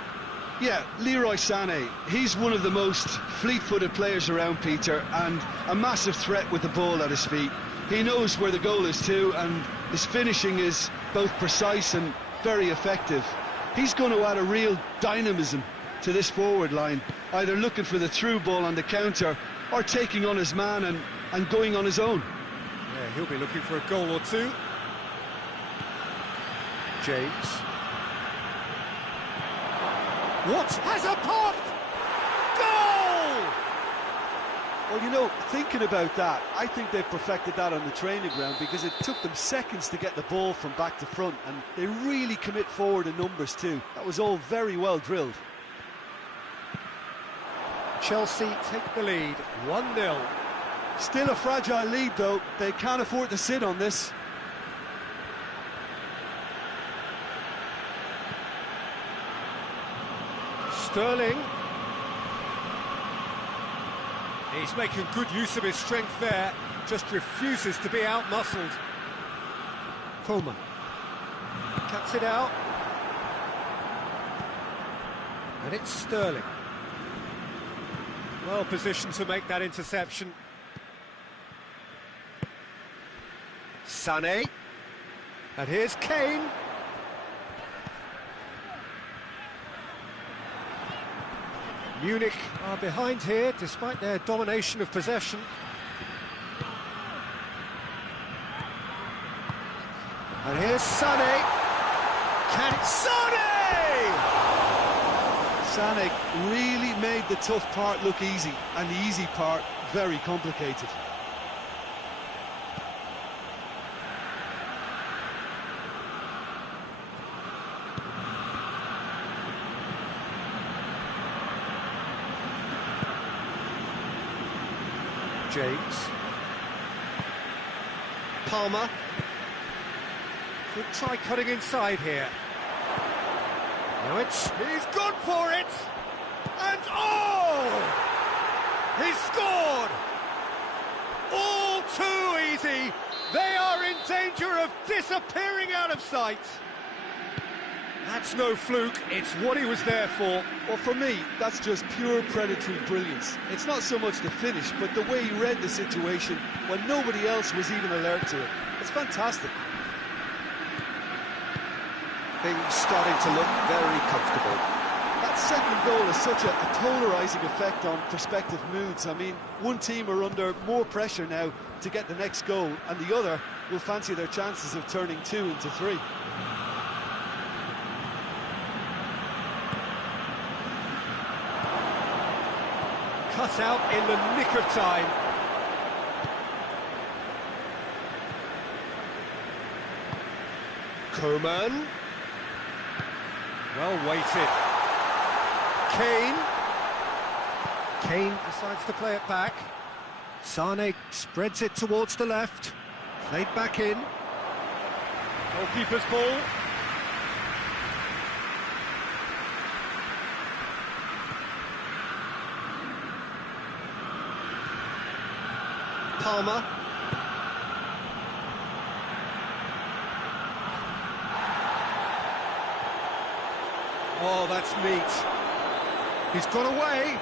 Yeah, Leroy Sané. He's one of the most fleet-footed players around, Peter, and a massive threat with the ball at his feet. He knows where the goal is too, and his finishing is both precise and very effective. He's going to add a real dynamism to this forward line, either looking for the through ball on the counter or taking on his man and going on his own. Yeah, he'll be looking for a goal or two. James. What? Has a pop! Goal! Well, you know, thinking about that, I think they've perfected that on the training ground, because it took them seconds to get the ball from back to front, and they really commit forward in numbers too. That was all very well drilled. Chelsea take the lead, 1-0. Still a fragile lead though, they can't afford to sit on this. Sterling. He's making good use of his strength there, just refuses to be out-muscled. Coleman cuts it out. And it's Sterling. Well positioned to make that interception. Sané. And here's Kane. Munich are behind here, despite their domination of possession. And here's Sané. Sané really made the tough part look easy, and the easy part very complicated. James. Palmer. Could try cutting inside here. Now he's gone for it! And oh! He's scored! All too easy! They are in danger of disappearing out of sight! That's no fluke, it's what he was there for. Well, for me, that's just pure predatory brilliance. It's not so much the finish, but the way he read the situation when nobody else was even alert to it. It's fantastic. Things starting to look very comfortable. That second goal has such a polarising effect on prospective moods. I mean, one team are under more pressure now to get the next goal, and the other will fancy their chances of turning 2 into 3. Cut out in the nick of time. Coman. Well weighted. Kane decides to play it back. Sané spreads it towards the left. Played back in. Goalkeeper's ball. Palmer. Oh, that's neat. He's got away.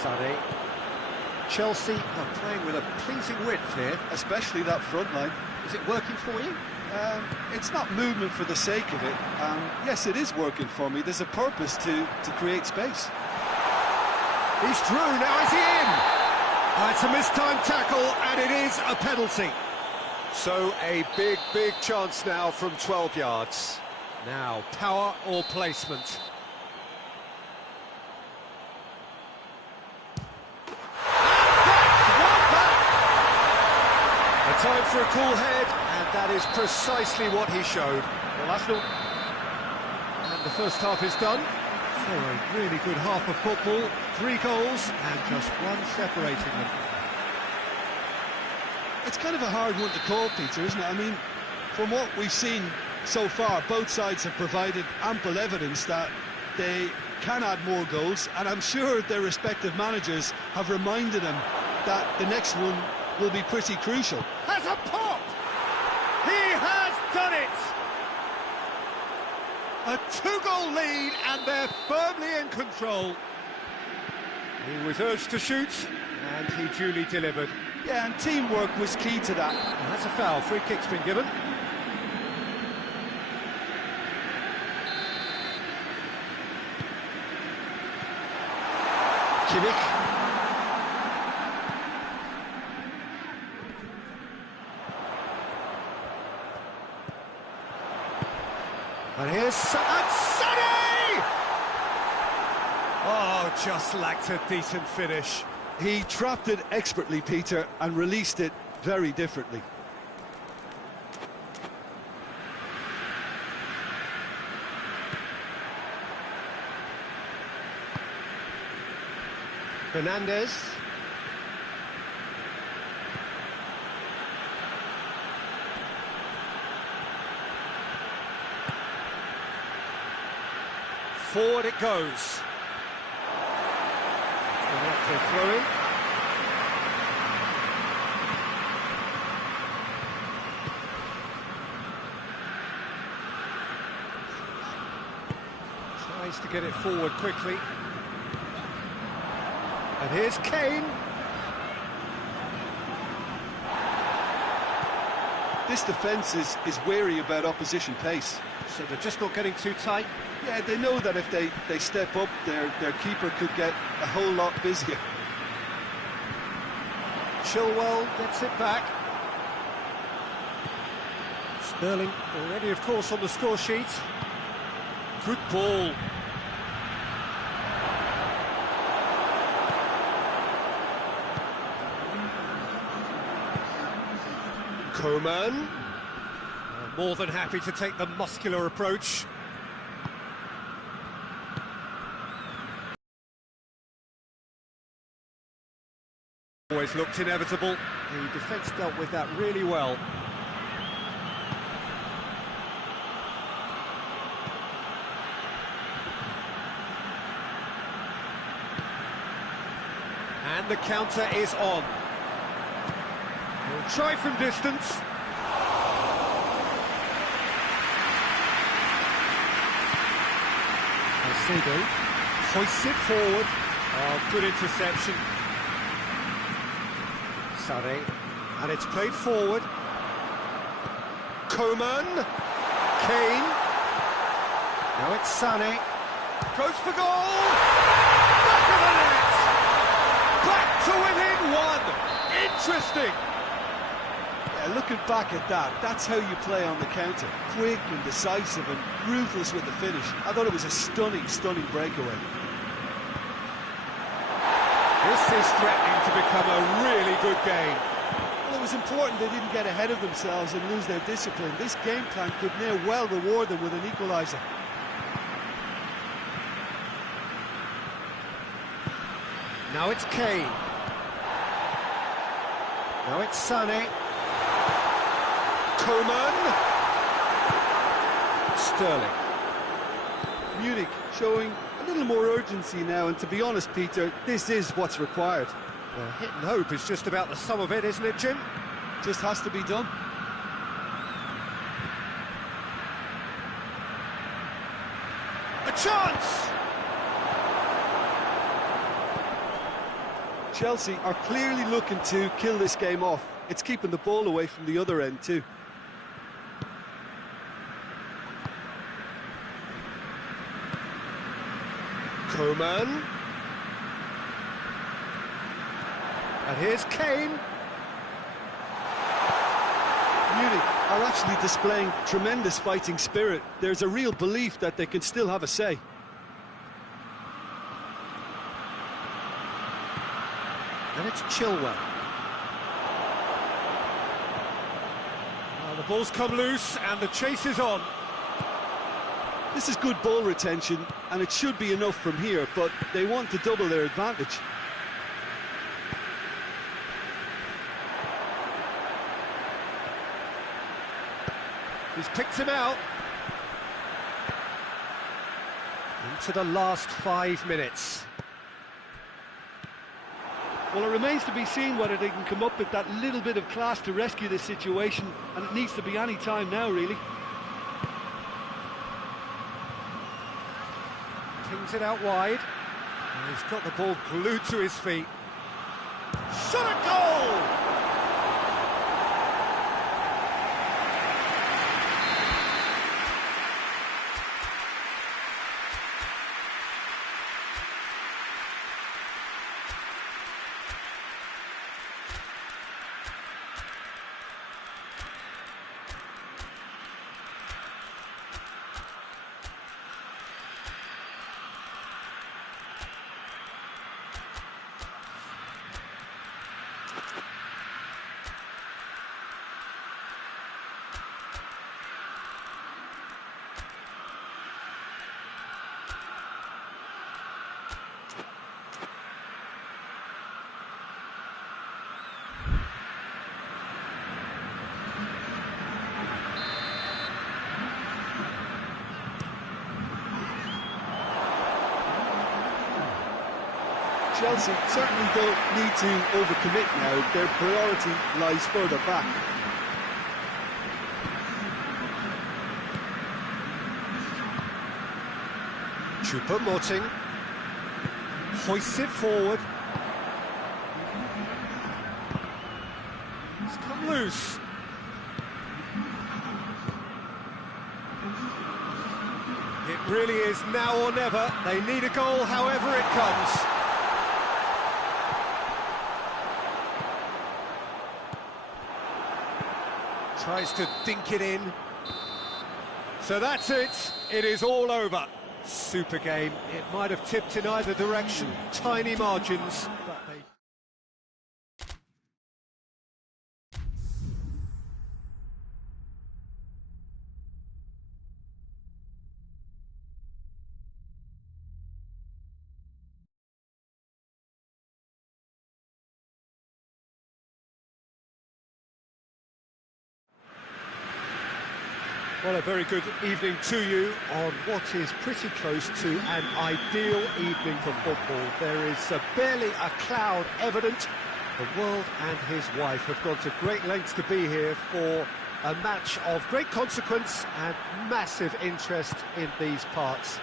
Sané. Chelsea are playing with a pleasing width here. Especially that front line. Is it working for you? It's not movement for the sake of it. Yes, it is working for me. There's a purpose to create space. He's through, now is he in? It's a mistimed tackle, and it is a penalty. So a big chance now from 12 yards. Now, power or placement? A time for a cool head, and that is precisely what he showed. Well, Arsenal. And the first half is done. So a really good half of football, 3 goals, and just one separating them. It's kind of a hard one to call, Peter, isn't it? I mean, from what we've seen so far, both sides have provided ample evidence that they can add more goals, and I'm sure their respective managers have reminded them that the next one will be pretty crucial. Has a pop! He has done it! A 2-goal lead, and they're firmly in control. He was urged to shoot, and he duly delivered. Yeah, and teamwork was key to that. And that's a foul. Free kick's been given. Kimmich. And here's Sané! Oh, just lacked a decent finish. He trapped it expertly, Peter, and released it very differently. Fernandez. Forward it goes. And that's a throw-in. Tries to get it forward quickly. And here's Kane. This defence is wary about opposition pace. So they're just not getting too tight. Yeah, they know that if they step up, their keeper could get a whole lot busier. Chilwell gets it back. Sterling already, of course, on the score sheet. Good ball. Coman. More than happy to take the muscular approach. Always looked inevitable. The defence dealt with that really well. And the counter is on. He'll try from distance. Alcedo hoists it forward. Oh, good interception. Sané, and it's played forward. Coman, Kane. Now it's Sané. Goes for goal. Back of the net. Back to within 1. Interesting. Yeah, looking back at that, that's how you play on the counter. Quick and decisive and ruthless with the finish. I thought it was a stunning breakaway. This is threatening to become a really good game. Well, it was important they didn't get ahead of themselves and lose their discipline. This game plan could near well reward them with an equaliser. Now it's Kane. Now it's Sané. Coman. Sterling. Munich showing a little more urgency now, and to be honest, Peter, this is what's required. Well, hit and hope is just about the sum of it, isn't it, Jim? Just has to be done. A chance! Chelsea are clearly looking to kill this game off. It's keeping the ball away from the other end too. Coman. And here's Kane. Munich are actually displaying tremendous fighting spirit. There's a real belief that they can still have a say. And it's Chilwell. Well, the ball's come loose and the chase is on. This is good ball retention, and it should be enough from here, but they want to double their advantage. He's picked him out. Into the last 5 minutes. Well, it remains to be seen whether they can come up with that little bit of class to rescue this situation, and it needs to be any time now, really. Kings it out wide. And he's got the ball glued to his feet. Shot a goal! Chelsea certainly don't need to overcommit now. Their priority lies further back. Choupo-Moting hoists it forward. It's come loose. It really is now or never. They need a goal however it comes. Tries to dink it in. So that's it. It is all over. Super game. It might have tipped in either direction. Tiny margins, but they... Well, a very good evening to you on what is pretty close to an ideal evening for football. There is barely a cloud evident. The world and his wife have gone to great lengths to be here for a match of great consequence and massive interest in these parts.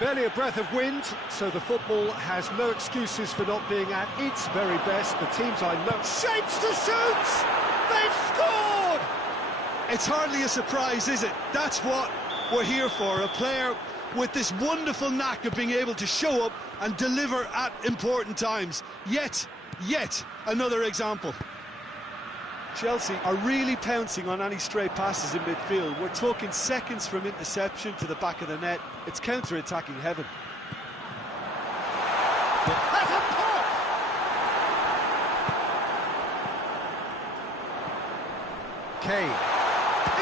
Barely a breath of wind, so the football has no excuses for not being at its very best. The teams are in no shapes to shoot! They've scored! It's hardly a surprise, is it? That's what we're here for, a player with this wonderful knack of being able to show up and deliver at important times. Yet another example. Chelsea are really pouncing on any stray passes in midfield. We're talking seconds from interception to the back of the net. It's counter-attacking heaven. That's a pop! Kane.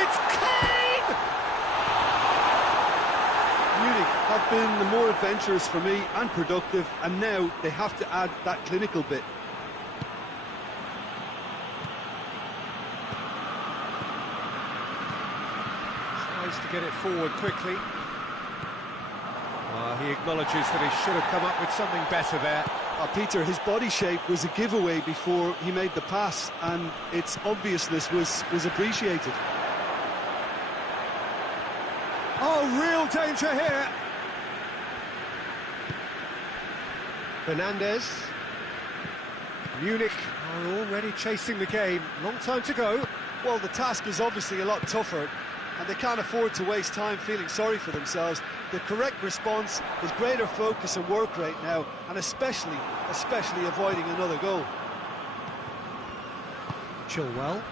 It's Kane! Munich have been the more adventurous for me and productive, and now they have to add that clinical bit. Tries to get it forward quickly. He acknowledges that he should have come up with something better there. Peter, his body shape was a giveaway before he made the pass, and its obviousness was appreciated. Oh, real danger here. Fernandez. Munich are already chasing the game. Long time to go. Well, the task is obviously a lot tougher, and they can't afford to waste time feeling sorry for themselves. The correct response is greater focus and work rate now, and especially avoiding another goal. Chilwell.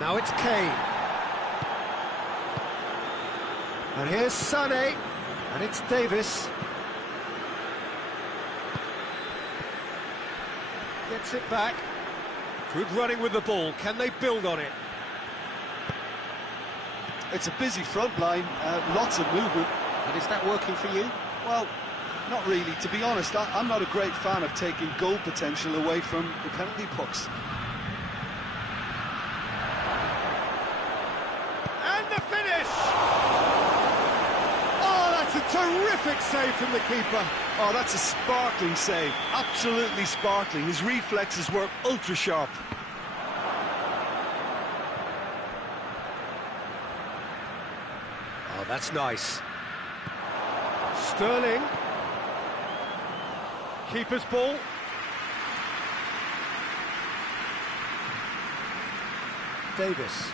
Now it's Kane. And here's Sané. And it's Davis. Gets it back. Good running with the ball. Can they build on it? It's a busy front line, lots of movement. And is that working for you? Well, not really. To be honest, I'm not a great fan of taking goal potential away from the penalty box. And the finish! Oh, that's a terrific save from the keeper. Oh, that's a sparkling save. Absolutely sparkling. His reflexes work ultra sharp. Oh, that's nice. Sterling. Keeper's ball. Davis.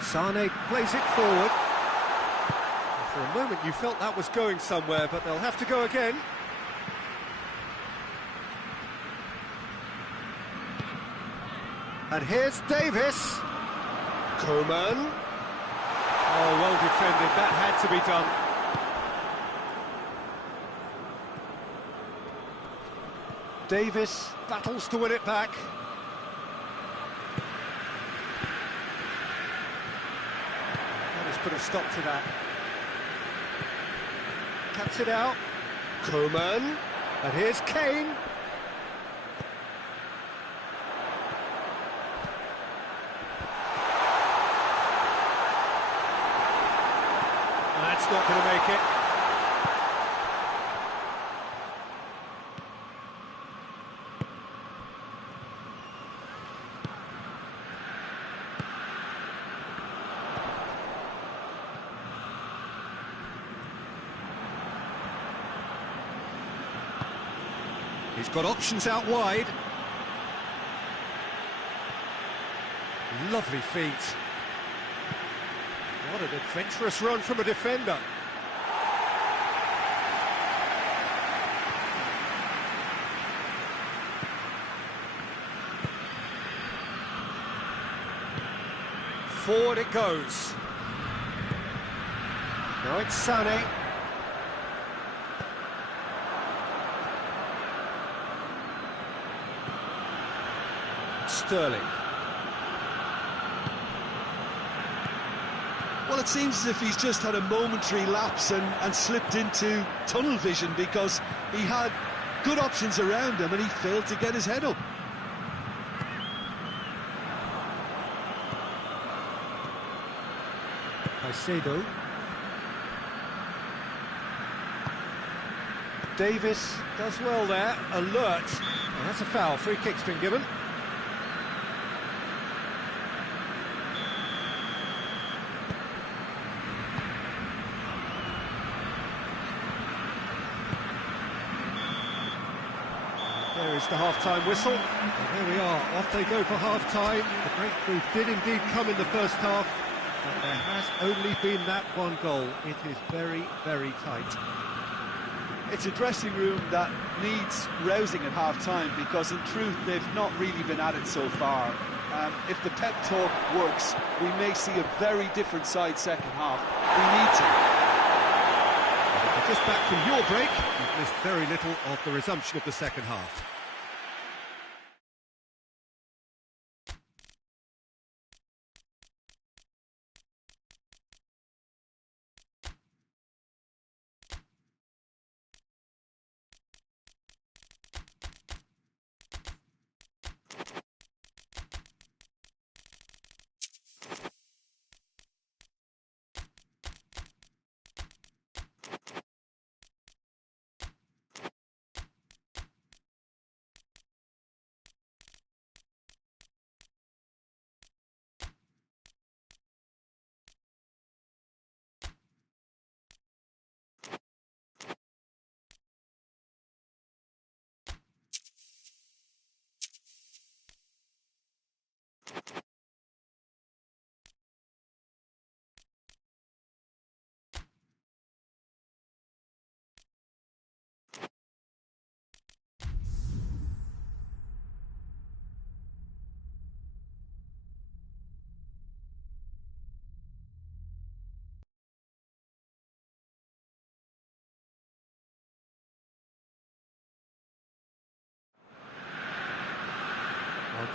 Sané plays it forward. For a moment you felt that was going somewhere, but they'll have to go again. And here's Davis. Coman. Oh, well defended, that had to be done. Davis battles to win it back. That has put a stop to that. Cuts it out. Coman. And here's Kane. That's not going to make it. He's got options out wide. Lovely feet. What an adventurous run from a defender. Forward it goes. Now it's Sané. Sterling. Well, it seems as if he's just had a momentary lapse and slipped into tunnel vision, because he had good options around him and he failed to get his head up. Caicedo. Davis does well there, alert. Oh, that's a foul, free kick's been given. There is the half-time whistle. And here we are, off they go for half-time. The breakthrough did indeed come in the first half, but there has only been that one goal. It is very, very tight. It's a dressing room that needs rousing at half-time, because in truth they've not really been at it so far. If the pep talk works, we may see a very different side second half. We need to. If you're just back from your break, you've missed very little of the resumption of the second half.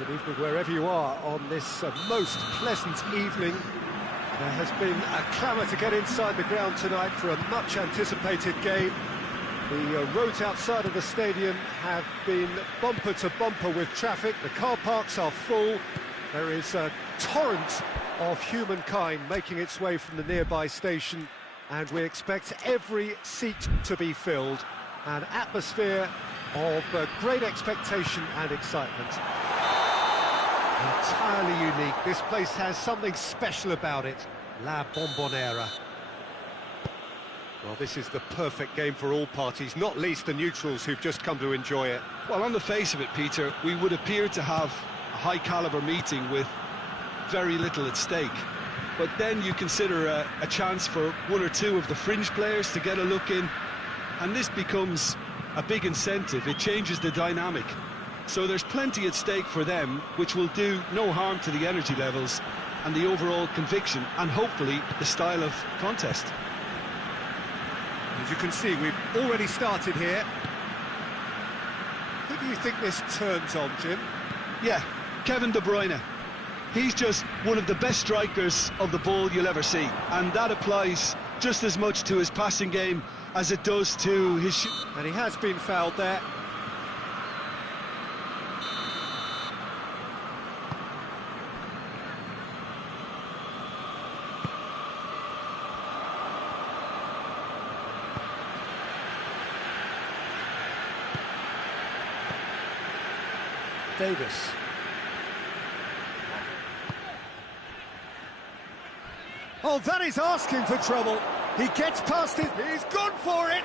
Good evening wherever you are on this most pleasant evening. There has been a clamour to get inside the ground tonight for a much anticipated game. The roads outside of the stadium have been bumper to bumper with traffic. The car parks are full. There is a torrent of humankind making its way from the nearby station, and we expect every seat to be filled. An atmosphere of great expectation and excitement. Entirely unique. This place has something special about it. La Bombonera. Well, this is the perfect game for all parties, not least the neutrals who've just come to enjoy it. Well, on the face of it, Peter, we would appear to have a high-caliber meeting with very little at stake. But then you consider a chance for one or two of the fringe players to get a look in, and this becomes a big incentive. It changes the dynamic. So there's plenty at stake for them, which will do no harm to the energy levels and the overall conviction, and hopefully the style of contest. As you can see, we've already started here. Who do you think this turns on, Jim? Yeah, Kevin De Bruyne. He's just one of the best strikers of the ball you'll ever see, and that applies just as much to his passing game as it does to his shoot. And he has been fouled there. Davis. Oh, that is asking for trouble. He gets past it. He's gone for it.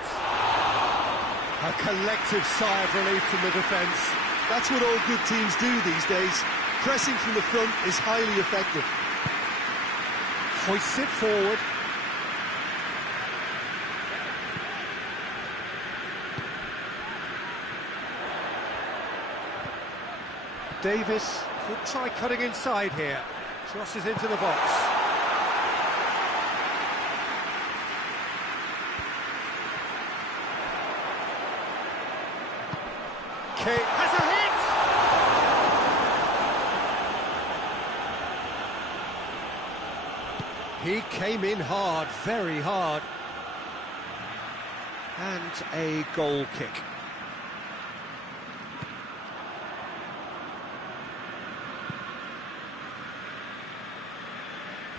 A collective sigh of relief from the defence. That's what all good teams do these days. Pressing from the front is highly effective. Hoists it forward. Davis could try cutting inside here. Crosses into the box. Kane has a hit! He came in hard, very hard. And a goal kick.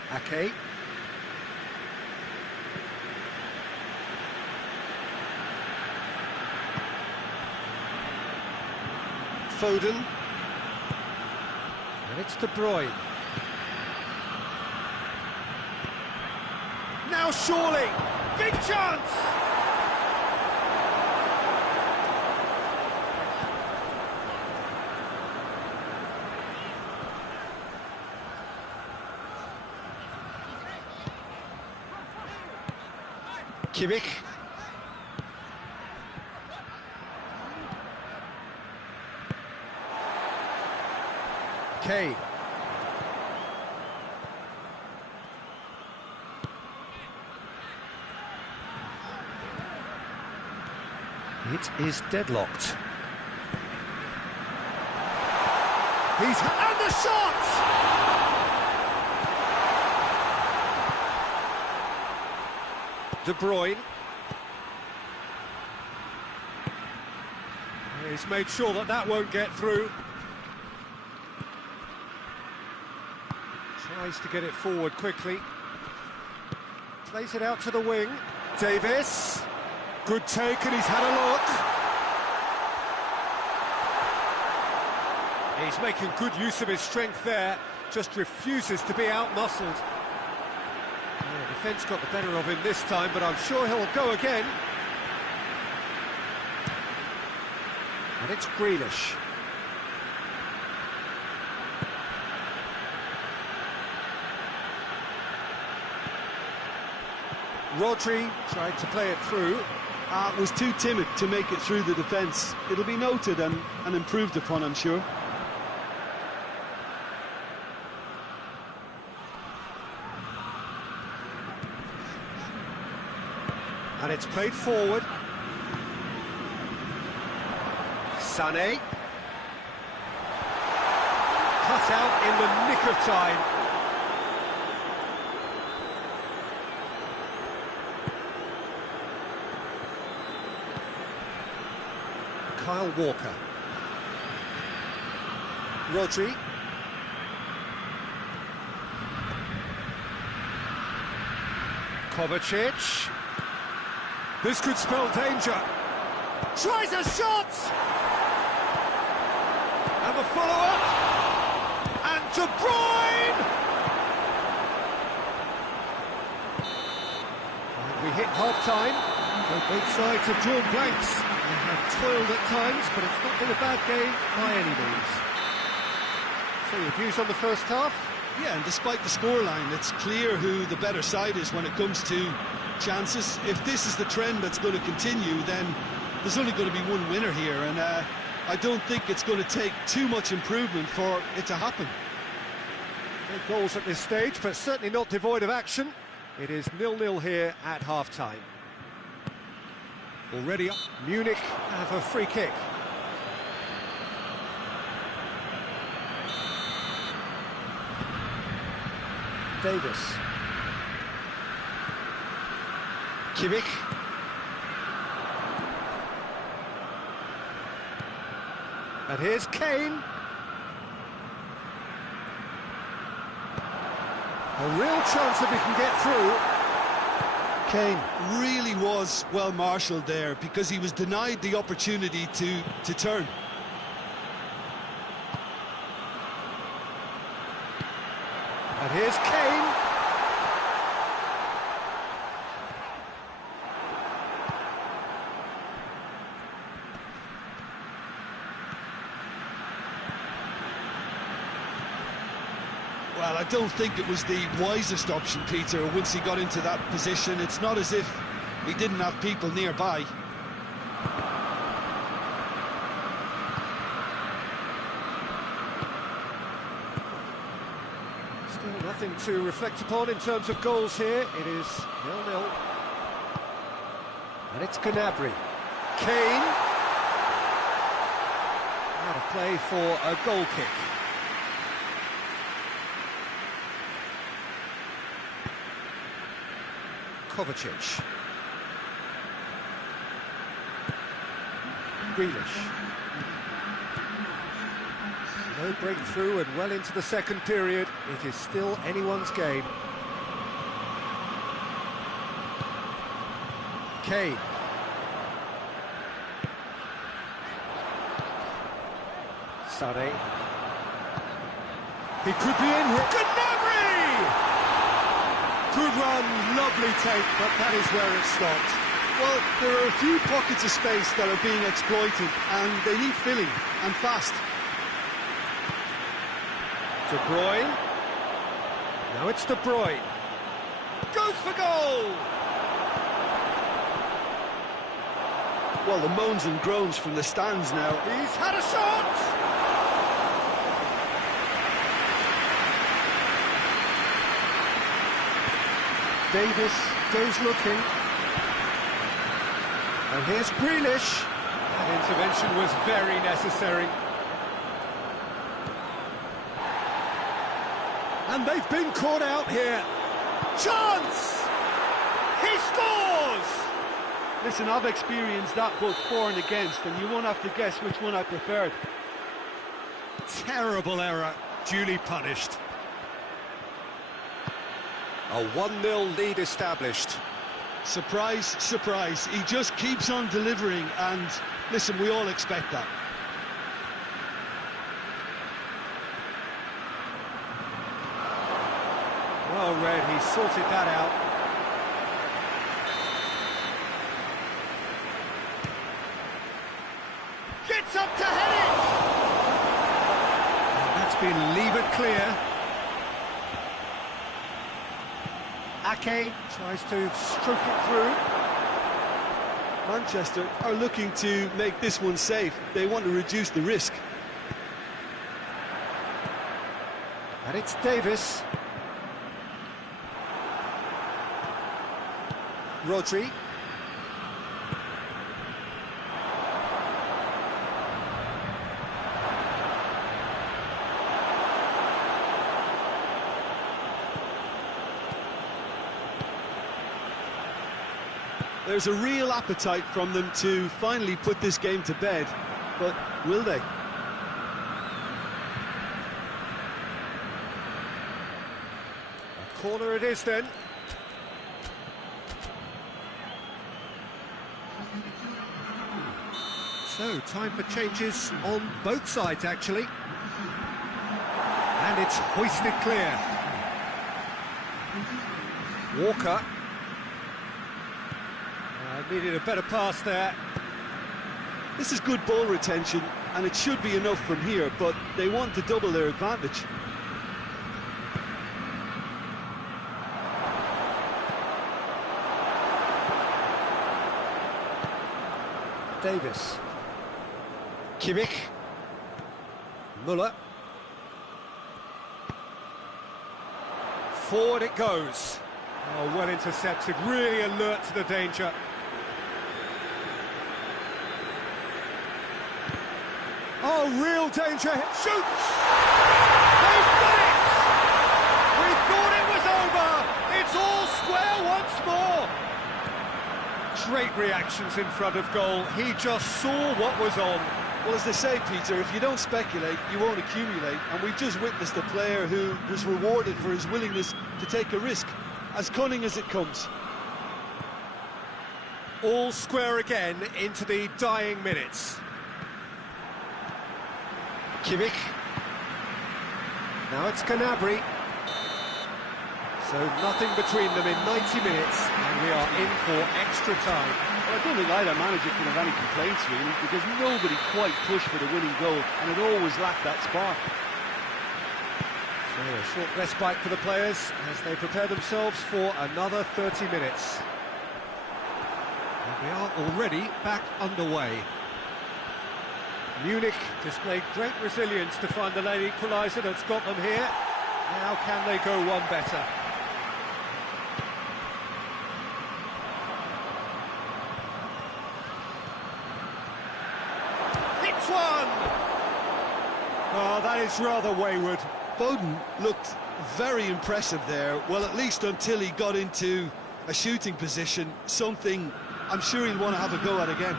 Ake. Foden. And it's De Bruyne. Now surely! Big chance! Kimmich. Kane. It is deadlocked. He's and the shot! De Bruyne. He's made sure that that won't get through. Tries to get it forward quickly. Plays it out to the wing. Davis. Good take, and he's had a look. He's making good use of his strength there. Just refuses to be out-muscled. The defence got the better of him this time, but I'm sure he'll go again. And it's Grealish. Rodri tried to play it through. Was too timid to make it through the defence. It'll be noted and improved upon, I'm sure. And it's played forward. Sané. It's out in the nick of time. Kyle Walker. Rodri. Kovacic. This could spell danger. Tries a shot! And the follow-up. And De Bruyne! And we hit half-time. So both sides have drawn blanks. They have toiled at times, but it's not been a bad game by any means. So your views on the first half? Yeah, and despite the scoreline, it's clear who the better side is when it comes to chances. If this is the trend that's going to continue, then there's only going to be one winner here, and I don't think it's going to take too much improvement for it to happen. No goals at this stage, but certainly not devoid of action. It is 0-0 here at half-time. Already up, Munich have a free kick. Davis. Kimmich. And here's Kane. A real chance that we can get through. Kane really was well marshalled there because he was denied the opportunity to turn. And here's Kane. Well, I don't think it was the wisest option, Peter, once he got into that position. It's not as if he didn't have people nearby. Still nothing to reflect upon in terms of goals here. It is 0-0. And it's Gnabry. Kane. Out of play for a goal kick. Kovacic. Grealish. No breakthrough and well into the second period. It is still anyone's game. Kane. Sane. He could be in here. Gnabry! Good run, lovely take, but that is where it stopped. Well, there are a few pockets of space that are being exploited, and they need filling, and fast. De Bruyne. Now it's De Bruyne. Goes for goal! Well, the moans and groans from the stands now. He's had a shot! Davis goes looking. And here's Grealish. That intervention was very necessary. And they've been caught out here. Chance! He scores! Listen, I've experienced that both for and against, and you won't have to guess which one I preferred. Terrible error, duly punished. A 1-0 lead established. Surprise, surprise. He just keeps on delivering, and listen, we all expect that. Well read, he sorted that out. Gets up to head it! And that's been levered clear. Ake tries to stroke it through. Manchester are looking to make this one safe. They want to reduce the risk. And it's Davis. Rodri. There's a real appetite from them to finally put this game to bed, but will they? A corner it is then. So, time for changes on both sides, actually. And it's hoisted clear. Walker. Needed a better pass there. This is good ball retention, and it should be enough from here, but they want to double their advantage. Davis. Kimmich. Muller. Forward it goes. Oh, well intercepted, really alert to the danger. Oh, real danger. Shoots! They've done it! We thought it was over. It's all square once more. Great reactions in front of goal. He just saw what was on. Well, as they say, Peter, if you don't speculate, you won't accumulate. And we've just witnessed a player who was rewarded for his willingness to take a risk, as cunning as it comes. All square again into the dying minutes. Kimmich. Now it's Gnabry. So nothing between them in 90 minutes, and we are in for extra time. Well, I don't think either manager can have any complaints, really, because nobody quite pushed for the winning goal, and it always lacked that spark. So a short respite for the players as they prepare themselves for another 30 minutes. And we are already back underway. Munich displayed great resilience to find the late equaliser that's got them here. Now can they go one better? Hits one! Oh, that is rather wayward. Foden looked very impressive there, well, at least until he got into a shooting position, something I'm sure he'll want to have a go at again.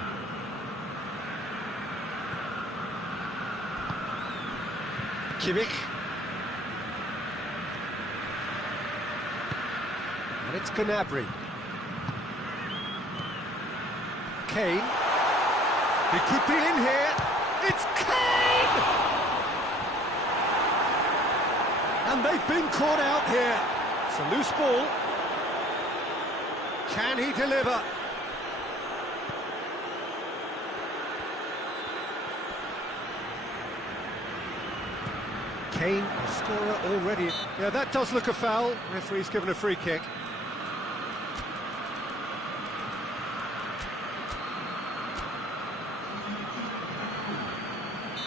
Kimmich. And it's Gnabry. Kane. He could be in here. It's Kane! And they've been caught out here. It's a loose ball. Can he deliver? Kane, a scorer already. Yeah, that does look a foul. Referee's given a free kick.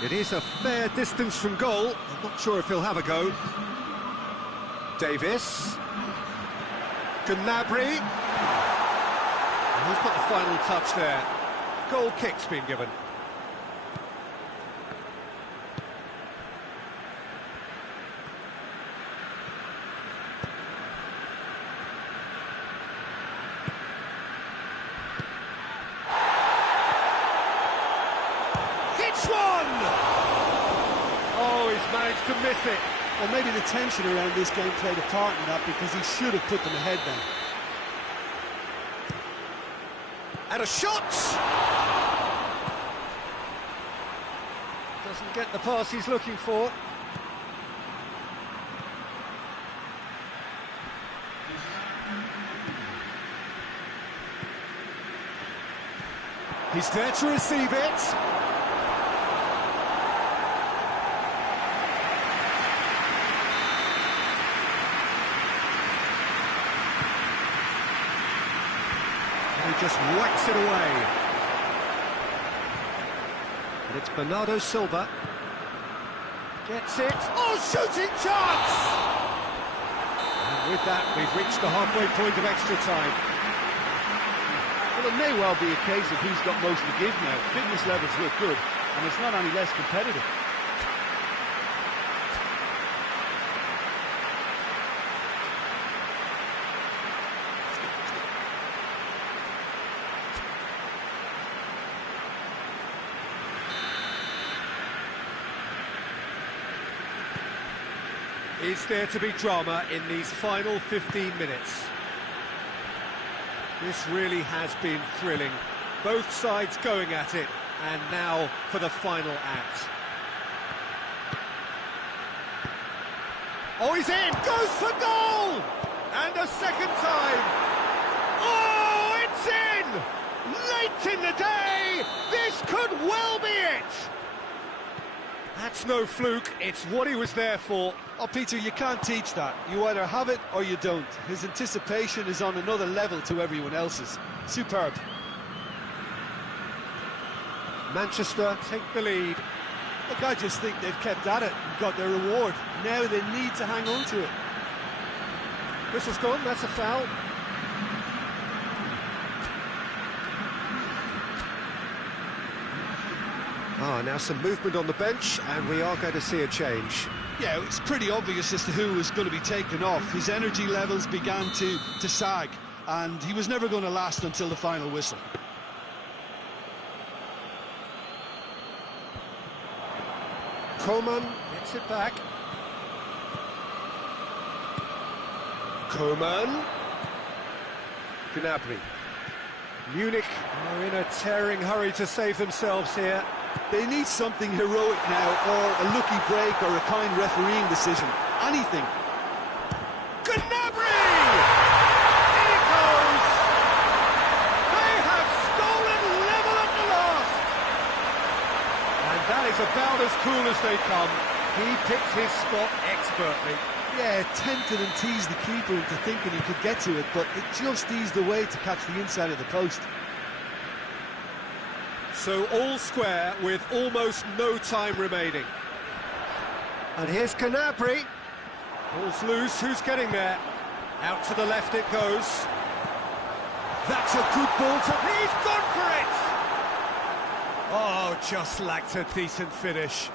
It is a fair distance from goal. I'm not sure if he'll have a go. Davis. Gnabry. Who's got the final touch there? Goal kick's been given. Managed to miss it. Well, maybe the tension around this game played a part in that, because he should have put them ahead then. And a shot! Doesn't get the pass he's looking for. He's there to receive it. Just whacks it away. And it's Bernardo Silva. Gets it. Oh, shooting chance! And with that, we've reached the halfway point of extra time. Well, it may well be a case of who's got most to give now. Fitness levels look good, and it's not any less competitive. Is there to be drama in these final 15 minutes? This really has been thrilling. Both sides going at it, and now for the final act. Oh, he's in! Goes for goal! And a second time! Oh, it's in! Late in the day! This could well be it! That's no fluke, it's what he was there for. Oh, Peter, you can't teach that. You either have it or you don't. His anticipation is on another level to everyone else's. Superb. Manchester take the lead. Look, I just think they've kept at it and got their reward. Now they need to hang on to it. Whistle's gone, that's a foul. Now some movement on the bench, and we are going to see a change. Yeah, it's pretty obvious as to who was going to be taken off. His energy levels began to sag, and he was never going to last until the final whistle. Coman gets it back. Coman. Gnabry. Munich are in a tearing hurry to save themselves here. They need something heroic now, or a lucky break, or a kind refereeing decision. Anything. Gnabry! In it goes! They have stolen level at the last! And that is about as cool as they come. He picked his spot expertly. Yeah, tempted and teased the keeper into thinking he could get to it, but it just eased away to catch the inside of the post. So all square with almost no time remaining. And here's Gnabry. Ball's loose, who's getting there? Out to the left it goes. That's a good ball to... He's gone for it! Oh, just lacked a decent finish.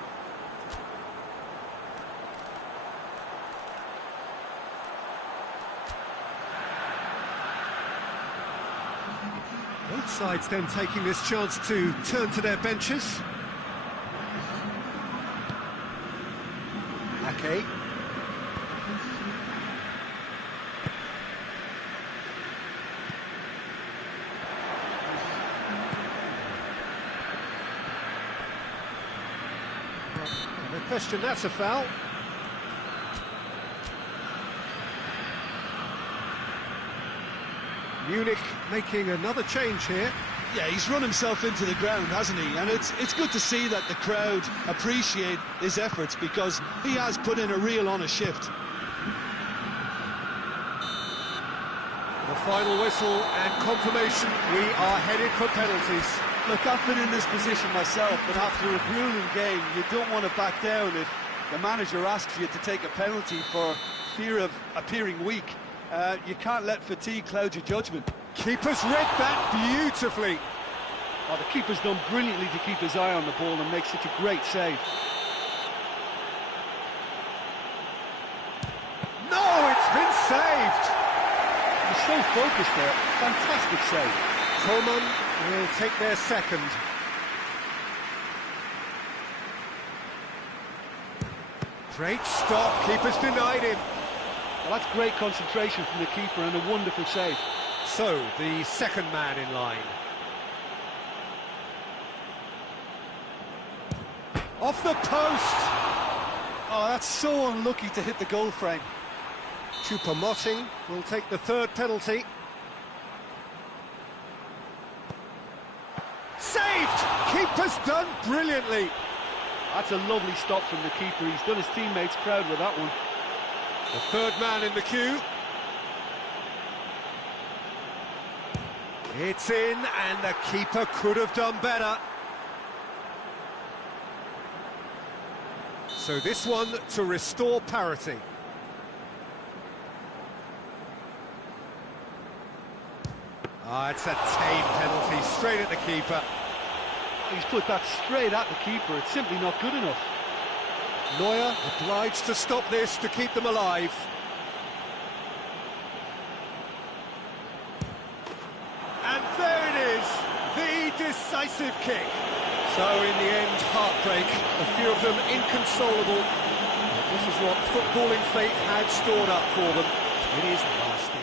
Both sides then taking this chance to turn to their benches. Ake. No question, that's a foul. Munich making another change here. Yeah, he's run himself into the ground, hasn't he? And it's good to see that the crowd appreciate his efforts, because he has put in a real honest shift. The final whistle and confirmation, we are headed for penalties. Look, I've been in this position myself, and after a grueling game, you don't want to back down if the manager asks you to take a penalty for fear of appearing weak. You can't let fatigue cloud your judgment. Keeper's read that beautifully. Oh, the keeper's done brilliantly to keep his eye on the ball and make such a great save. No, it's been saved. He's so focused there. Fantastic save. Coman will take their second. Great stop, keeper's denied him. Well, that's great concentration from the keeper and a wonderful save. So, the second man in line. Off the post! Oh, that's so unlucky to hit the goal frame. Choupo-Moting will take the third penalty. Saved! Keeper's done brilliantly. That's a lovely stop from the keeper. He's done his teammates proud with that one. The third man in the queue. It's in, and the keeper could have done better. So this one to restore parity. It's a tame penalty, straight at the keeper. He's put that straight at the keeper. It's simply not good enough. Neuer obliged to stop this to keep them alive. And there it is, the decisive kick. So in the end, heartbreak, a few of them inconsolable. This is what footballing fate had stored up for them. It is nasty.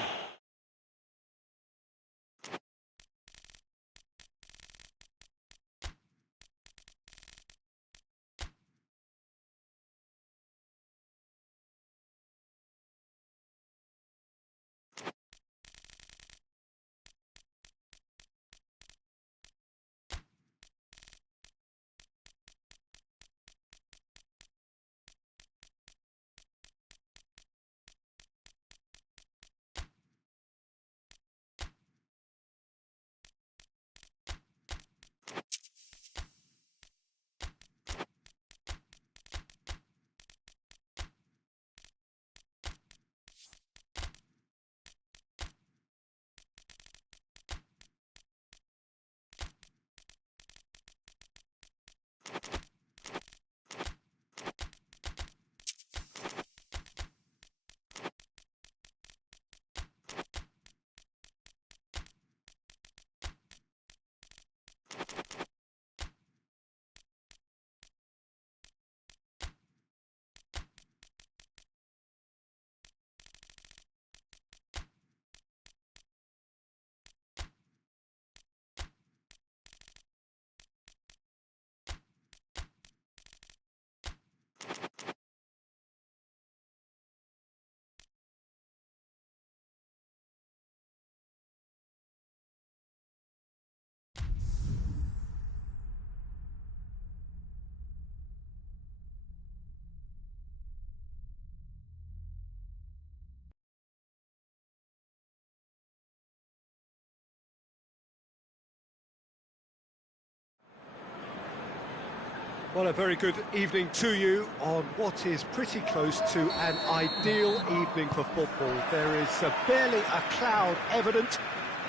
Well, a very good evening to you on what is pretty close to an ideal evening for football. There is barely a cloud evident.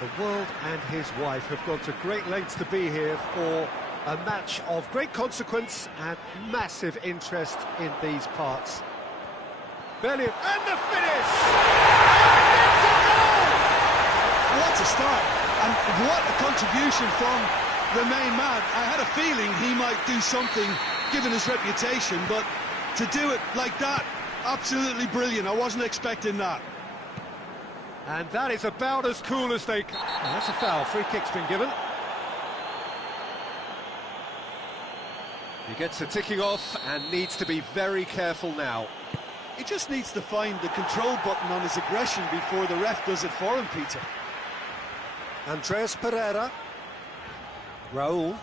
The world and his wife have gone to great lengths to be here for a match of great consequence and massive interest in these parts. Barely, and the finish! And it's a goal! What a start, and what a contribution from the main man. I had a feeling he might do something given his reputation, but to do it like that, absolutely brilliant. I wasn't expecting that. And that is about as cool as they can. Oh, that's a foul. Free kick's been given. He gets a ticking off and needs to be very careful now. He just needs to find the control button on his aggression before the ref does it for him, Peter. Andreas Pereira. Raul.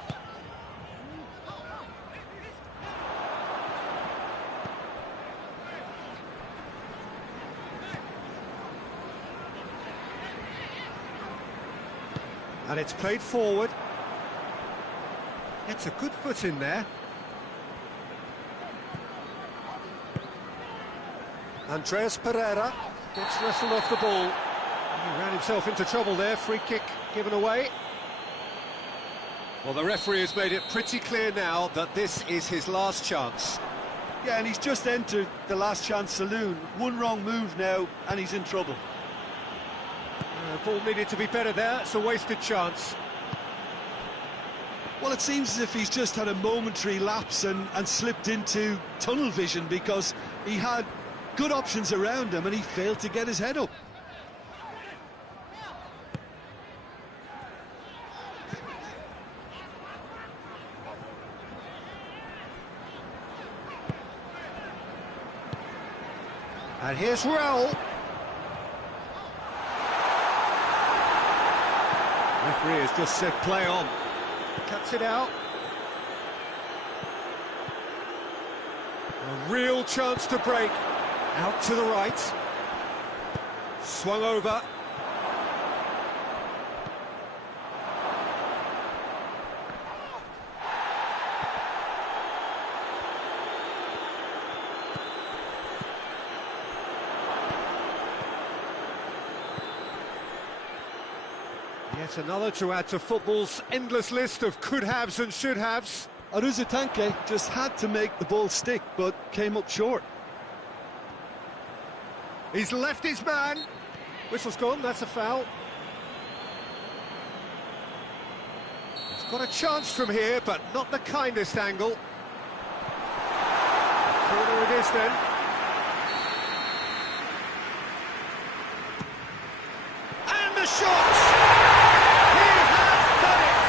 And it's played forward. It's a good foot in there. Andreas Pereira gets wrestled off the ball. He ran himself into trouble there. Free kick given away. Well, the referee has made it pretty clear now that this is his last chance. Yeah, and he's just entered the last chance saloon. One wrong move now, and he's in trouble. Ball needed to be better there. It's a wasted chance. Well, it seems as if he's just had a momentary lapse and slipped into tunnel vision, because he had good options around him and he failed to get his head up. And here's Raul. Referee has just said play on. Cuts it out. A real chance to break. Out to the right. Swung over. Yet another to add to football's endless list of could-haves and should-haves. Aruzatanke just had to make the ball stick, but came up short. He's left his man. Whistle's gone, that's a foul. He's got a chance from here, but not the kindest angle. Corner it is then. shot! He has done it!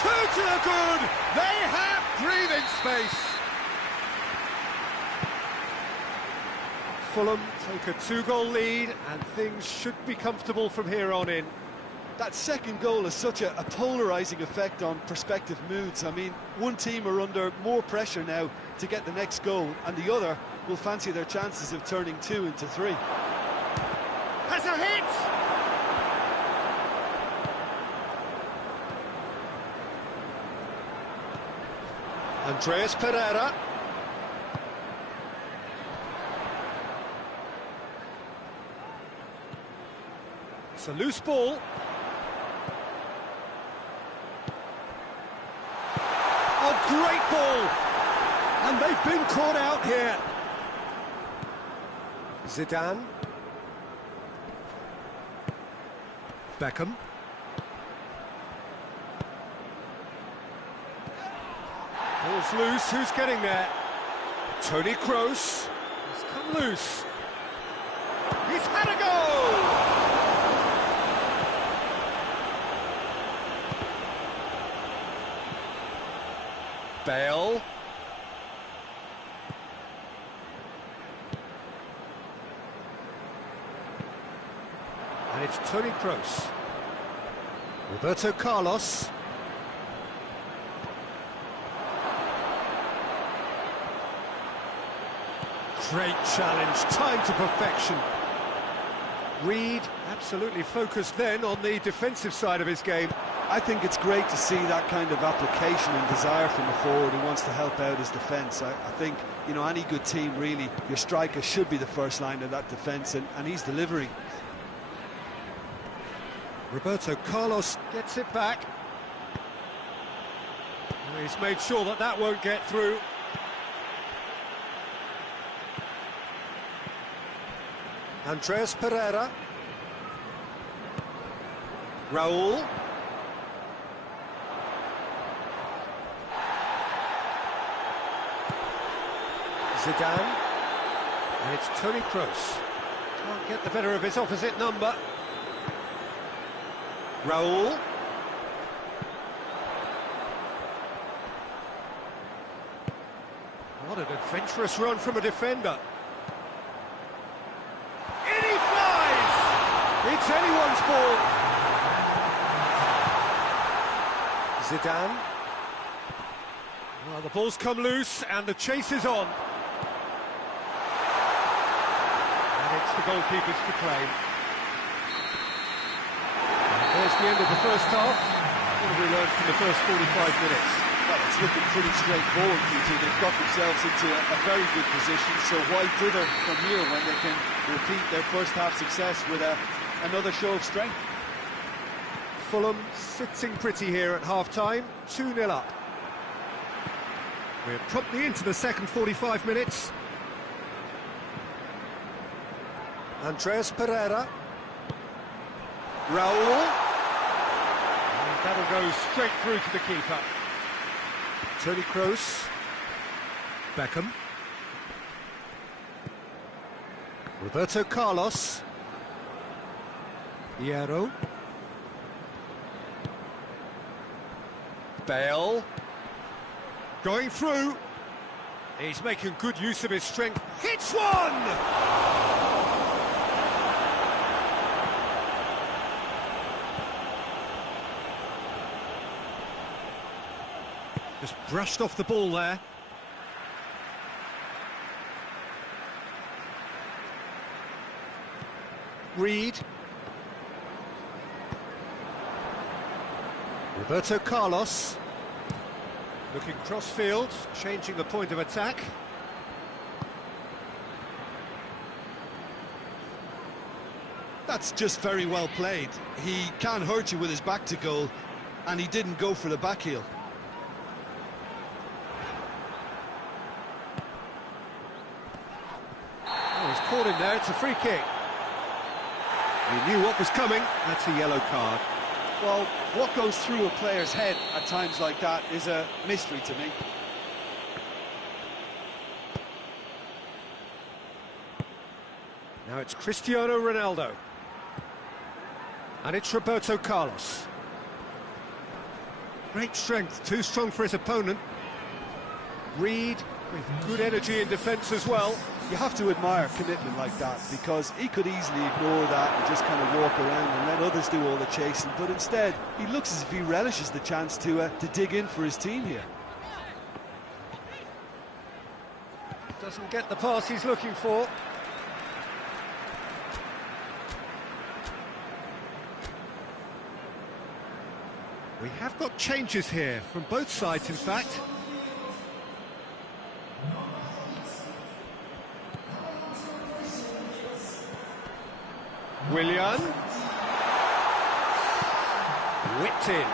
Two to the good! They have breathing space! Fulham take a 2-goal lead, and things should be comfortable from here on in. That second goal has such a polarising effect on prospective moods. I mean, one team are under more pressure now to get the next goal, and the other will fancy their chances of turning 2 into 3. Has a hit! Andreas Pereira. It's a loose ball. Oh, great ball! And they've been caught out here. Zidane. Beckham. Ball's loose, who's getting there? Toni Kroos. He's come loose. He's had a go! Bale. And it's Toni Kroos. Roberto Carlos. Great challenge, time to perfection. Reed absolutely focused then on the defensive side of his game. I think it's great to see that kind of application and desire from a forward who wants to help out his defence. I think, you know, any good team, really, your striker should be the first line of that defence, and he's delivering. Roberto Carlos gets it back. And he's made sure that that won't get through. Andreas Pereira. Raul. Zidane. And it's Toni Kroos. Can't get the better of his opposite number. Raul. What an adventurous run from a defender. In he flies! It's anyone's ball. Zidane. Well, the ball's come loose and the chase is on. And it's the goalkeepers to claim. There's the end of the first half. What have we learned from the first 45 minutes? Well, it's looking pretty straightforward, QT. They've got themselves into a very good position, so why dither from here when they can repeat their first half success with another show of strength? Fulham sitting pretty here at half-time, 2-0 up. We're promptly into the second 45 minutes. Andreas Pereira. Raul. And that'll go straight through to the keeper. Toni Kroos. Beckham. Roberto Carlos. Hierro. Bale. Going through. He's making good use of his strength. Hits one! Just brushed off the ball there. Reed. Roberto Carlos. Looking cross-field, changing the point of attack. That's just very well played. He can hurt you with his back to goal, and he didn't go for the back heel. Oh, he's caught him there, it's a free kick. He knew what was coming, that's a yellow card. Well, what goes through a player's head at times like that is a mystery to me. Now it's Cristiano Ronaldo. And it's Roberto Carlos. Great strength, too strong for his opponent. Reed with good energy in defence as well. You have to admire commitment like that, because he could easily ignore that and just kind of walk around and let others do all the chasing, but instead he looks as if he relishes the chance to dig in for his team here. Doesn't get the pass he's looking for. We have got changes here, from both sides in fact. Willian. Whipped in.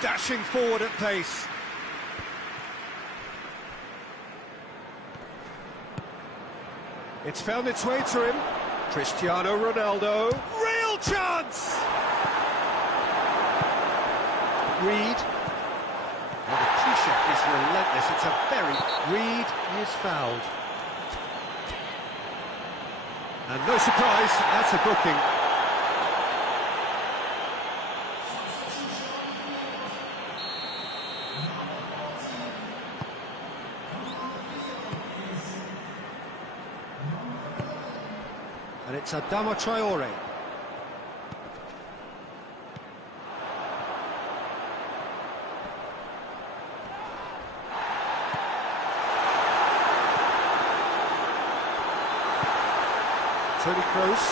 Dashing forward at pace. It's found its way to him. Cristiano Ronaldo. Real chance! Reed. Well, the pressure is relentless. It's a very... Reed is fouled. And no surprise, that's a booking. And it's Adama Traore. Tony Kroos.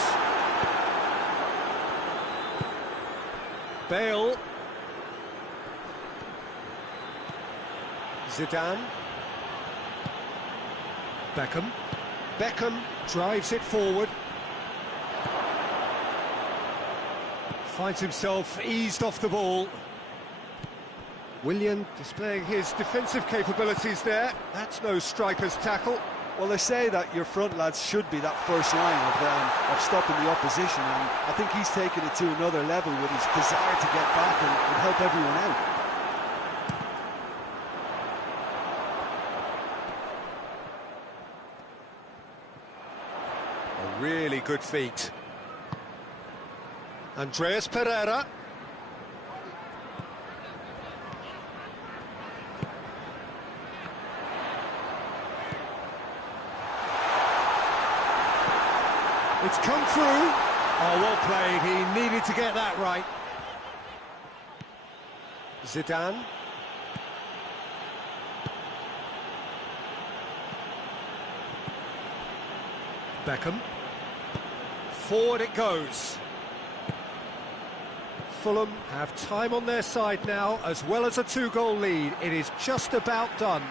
Bale. Zidane. Beckham. Beckham drives it forward. Finds himself eased off the ball. Willian displaying his defensive capabilities there. That's no striker's tackle. Well, they say that your front lads should be that first line of stopping the opposition, and I think he's taken it to another level with his desire to get back and help everyone out. A really good feat. Andreas Pereira. It's come through. Oh, well played. He needed to get that right. Zidane. Beckham. Forward it goes. Fulham have time on their side now, as well as a two-goal lead. It is just about done.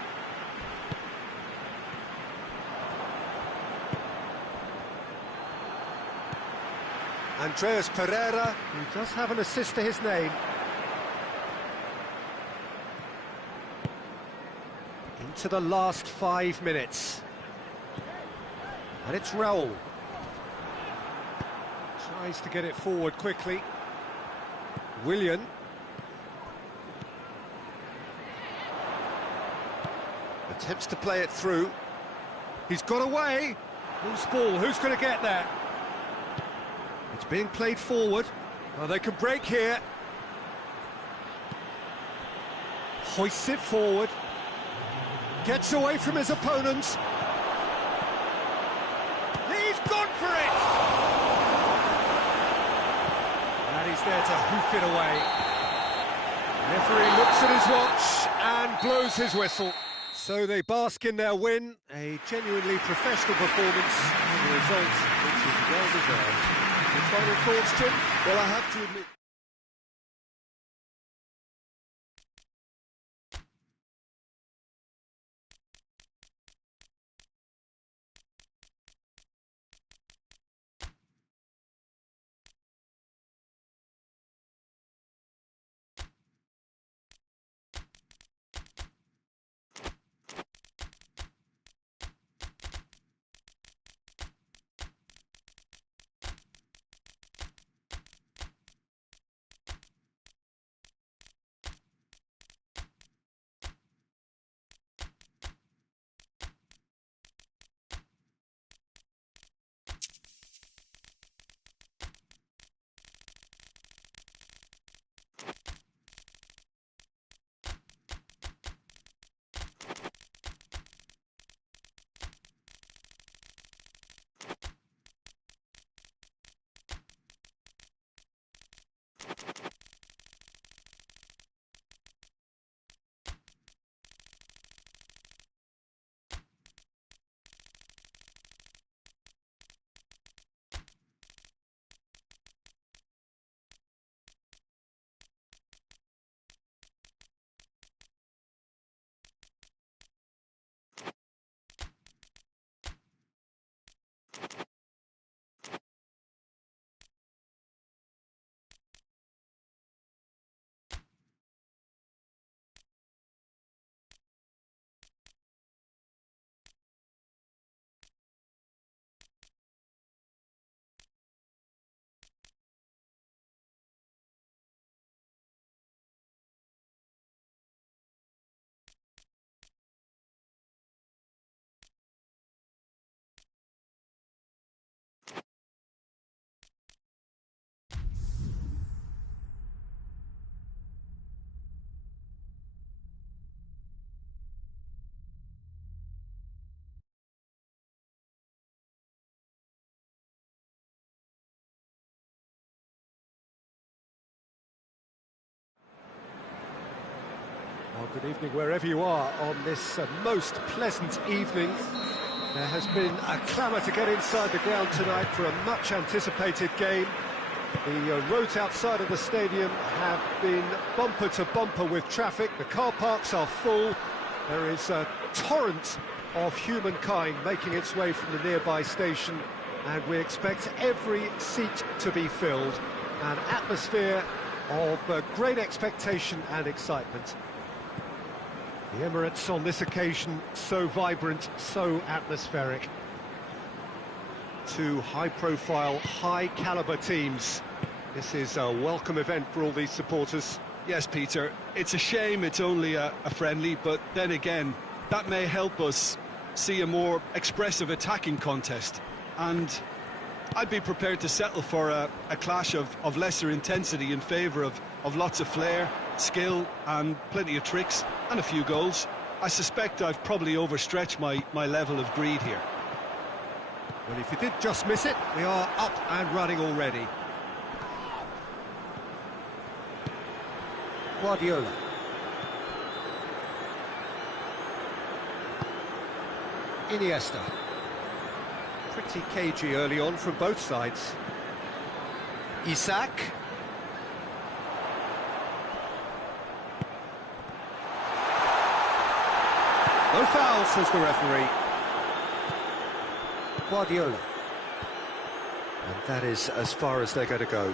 Andreas Pereira, who does have an assist to his name. Into the last 5 minutes. And it's Raul. Tries to get it forward quickly. Willian. Attempts to play it through. He's got away. Loose ball, who's going to get there? It's being played forward. Oh, they can break here. Hoists it forward. Gets away from his opponents. He's gone for it! And he's there to hoof it away. Referee looks at his watch and blows his whistle. So they bask in their win. A genuinely professional performance. And the result, which is well deserved. Your final thoughts, Jim? Well, I have to admit... Good evening wherever you are on this most pleasant evening. There has been a clamour to get inside the ground tonight for a much anticipated game. The roads outside of the stadium have been bumper to bumper with traffic. The car parks are full. There is a torrent of humankind making its way from the nearby station, and we expect every seat to be filled. An atmosphere of great expectation and excitement. The Emirates on this occasion so vibrant, so atmospheric. Two high-profile, high-caliber teams. This is a welcome event for all these supporters. Yes, Peter, it's a shame it's only a friendly, but then again, that may help us see a more expressive attacking contest. And I'd be prepared to settle for a clash of lesser intensity in favour of lots of flair, skill and plenty of tricks and a few goals. I suspect I've probably overstretched my level of greed here. Well, if you did just miss it, we are up and running already. Guardiola. Iniesta. Pretty cagey early on from both sides. Isak. No foul, says the referee. Guardiola. And that is as far as they're going to go.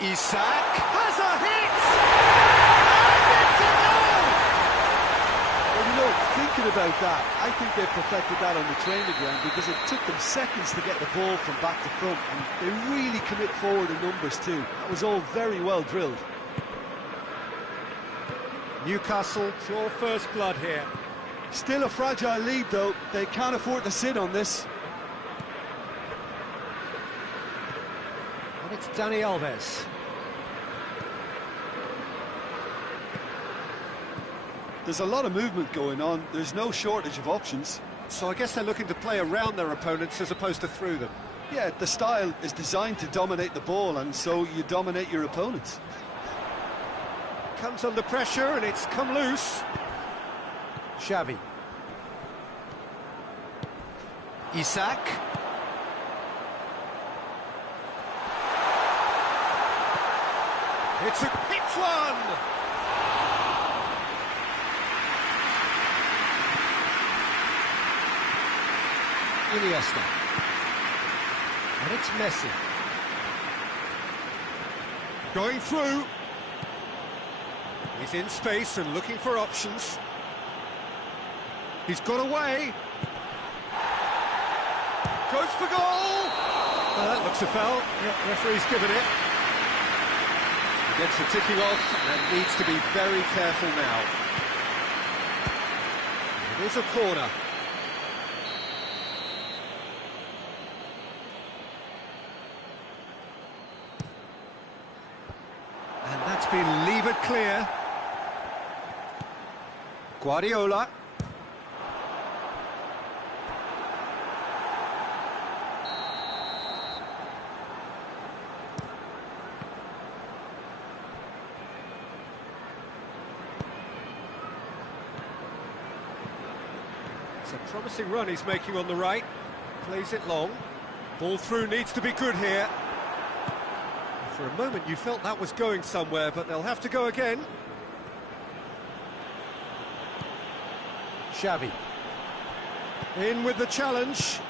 Isak has a hit! And it's a goal! Well, you know, thinking about that, I think they perfected that on the training ground because it took them seconds to get the ball from back to front, and they really commit forward in numbers too. That was all very well drilled. Newcastle draw first blood here. Still a fragile lead though, they can't afford to sit on this. And it's Dani Alves. There's a lot of movement going on, there's no shortage of options. So I guess they're looking to play around their opponents as opposed to through them. Yeah, the style is designed to dominate the ball, and so you dominate your opponents. Comes under pressure and it's come loose. Xavi. Isak. It's one! Iniesta. And it's Messi. Going through. He's in space and looking for options. He's got away. Goes for goal! That looks a foul. Yeah, referee's given it. Gets the ticking off and needs to be very careful now. It is a corner. And that's been levered clear. Guardiola. It's a promising run he's making on the right. Plays it long. Ball through needs to be good here. For a moment you felt that was going somewhere, but they'll have to go again. Xavi. In with the challenge.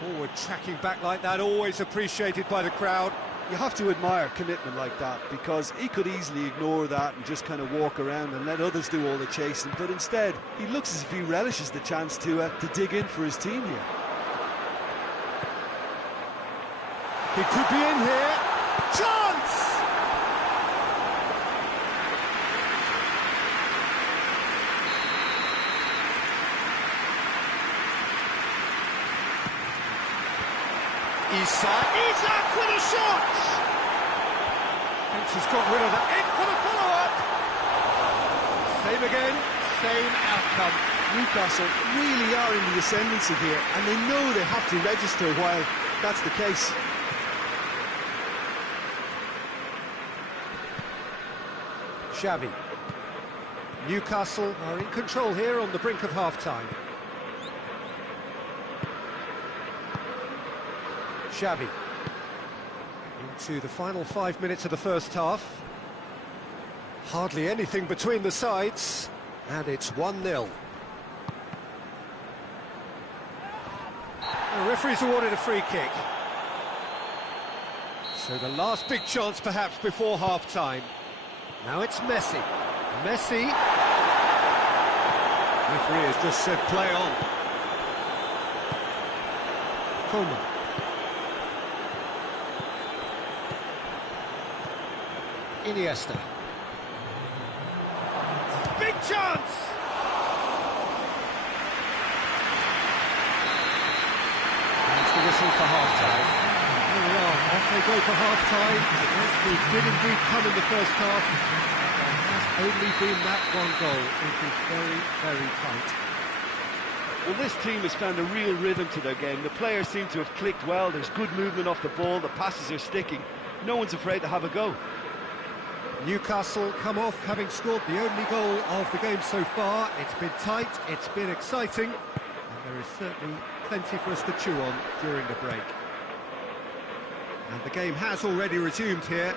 Forward tracking back like that, always appreciated by the crowd. You have to admire commitment like that, because he could easily ignore that and just kind of walk around and let others do all the chasing, but instead he looks as if he relishes the chance to dig in for his team here. He could be in here. Chance! Isak with a shot! Fence has got rid of that. In for the follow-up! Same again, same outcome. Newcastle really are in the ascendancy here, and they know they have to register while that's the case. Xavi. Newcastle are in control here on the brink of half-time. Xavi. Into the final 5 minutes of the first half. Hardly anything between the sides, and it's 1-0. The referee's awarded a free kick. So the last big chance perhaps before half-time. Now it's Messi. Messi. Referee has just said play on. Cùng. Iniesta. Big chance! That's the whistle for half-time. Here we are, off they go for half-time. We did indeed come in the first half. There has only been that one goal. It is very, very tight. Well, this team has found a real rhythm to their game. The players seem to have clicked well. There's good movement off the ball. The passes are sticking. No one's afraid to have a go. Newcastle come off having scored the only goal of the game so far. It's been tight, it's been exciting, and there is certainly plenty for us to chew on during the break. And the game has already resumed here.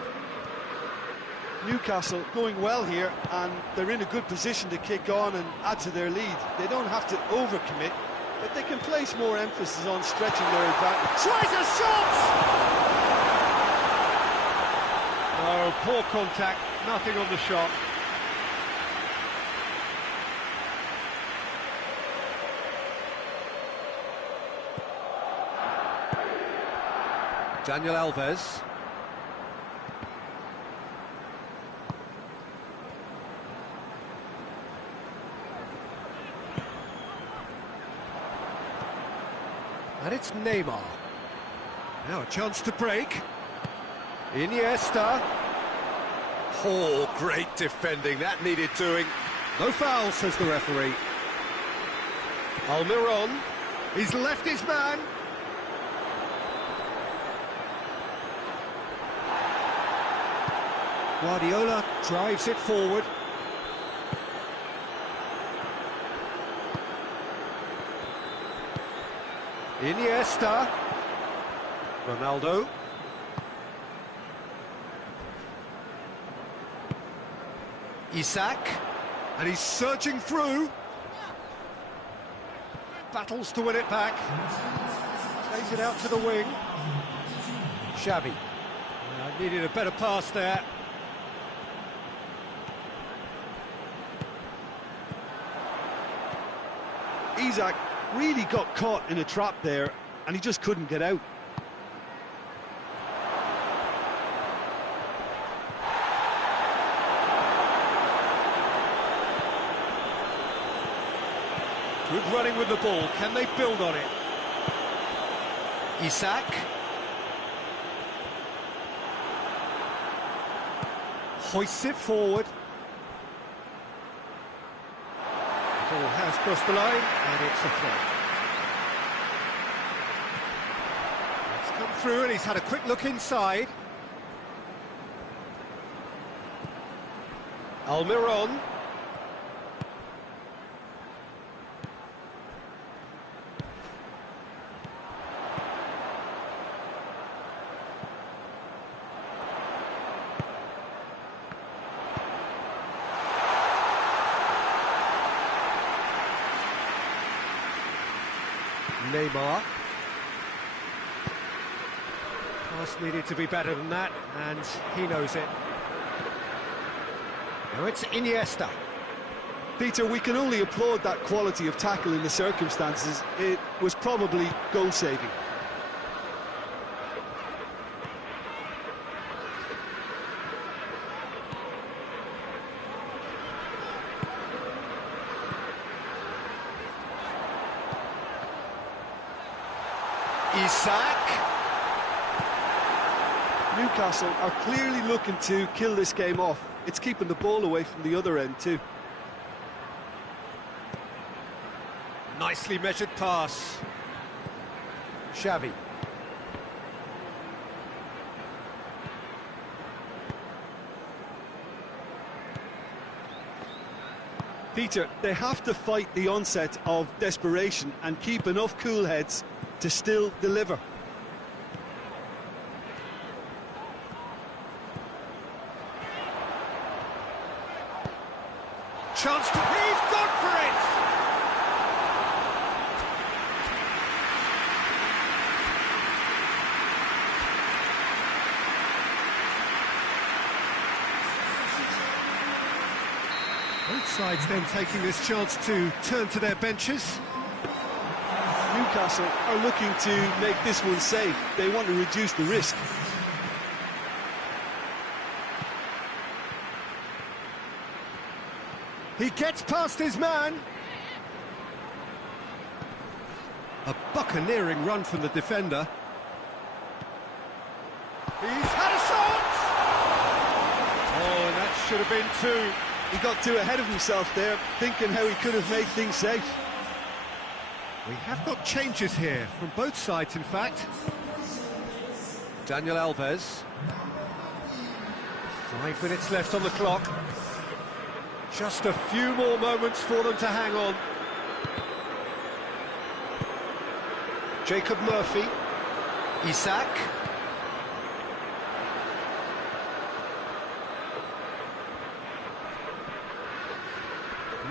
Newcastle going well here, and they're in a good position to kick on and add to their lead. They don't have to overcommit, but they can place more emphasis on stretching their advantage. Tries a shot! Oh, poor contact, nothing on the shot. Daniel Alves. And it's Neymar. Now a chance to break. Iniesta. Oh, great defending, that needed doing. No foul, says the referee. Almiron, he's left his man. Guardiola drives it forward. Iniesta. Ronaldo. Isak, and he's surging through. Battles to win it back. Plays it out to the wing. Xavi. Needed a better pass there. Isak really got caught in a trap there, and he just couldn't get out. Good running with the ball. Can they build on it? Isak. Hoists it forward. The ball has crossed the line, and it's a throw. It's come through, and he's had a quick look inside. Almiron. Neymar. Pass needed to be better than that, and he knows it. Now it's Iniesta. Peter, we can only applaud that quality of tackle in the circumstances. It was probably goal-saving. Isak. Newcastle are clearly looking to kill this game off. It's keeping the ball away from the other end too. Nicely measured pass. Xavi. Peter, they have to fight the onset of desperation and keep enough cool heads to still deliver. Chance to... He's gone for it! Both sides then taking this chance to turn to their benches. Newcastle are looking to make this one safe. They want to reduce the risk. He gets past his man. A buccaneering run from the defender. He's had a shot! Oh, and that should have been two. He got too ahead of himself there, thinking how he could have made things safe. We have got changes here, from both sides, in fact. Daniel Alves. 5 minutes left on the clock. Just a few more moments for them to hang on. Jacob Murphy. Isak.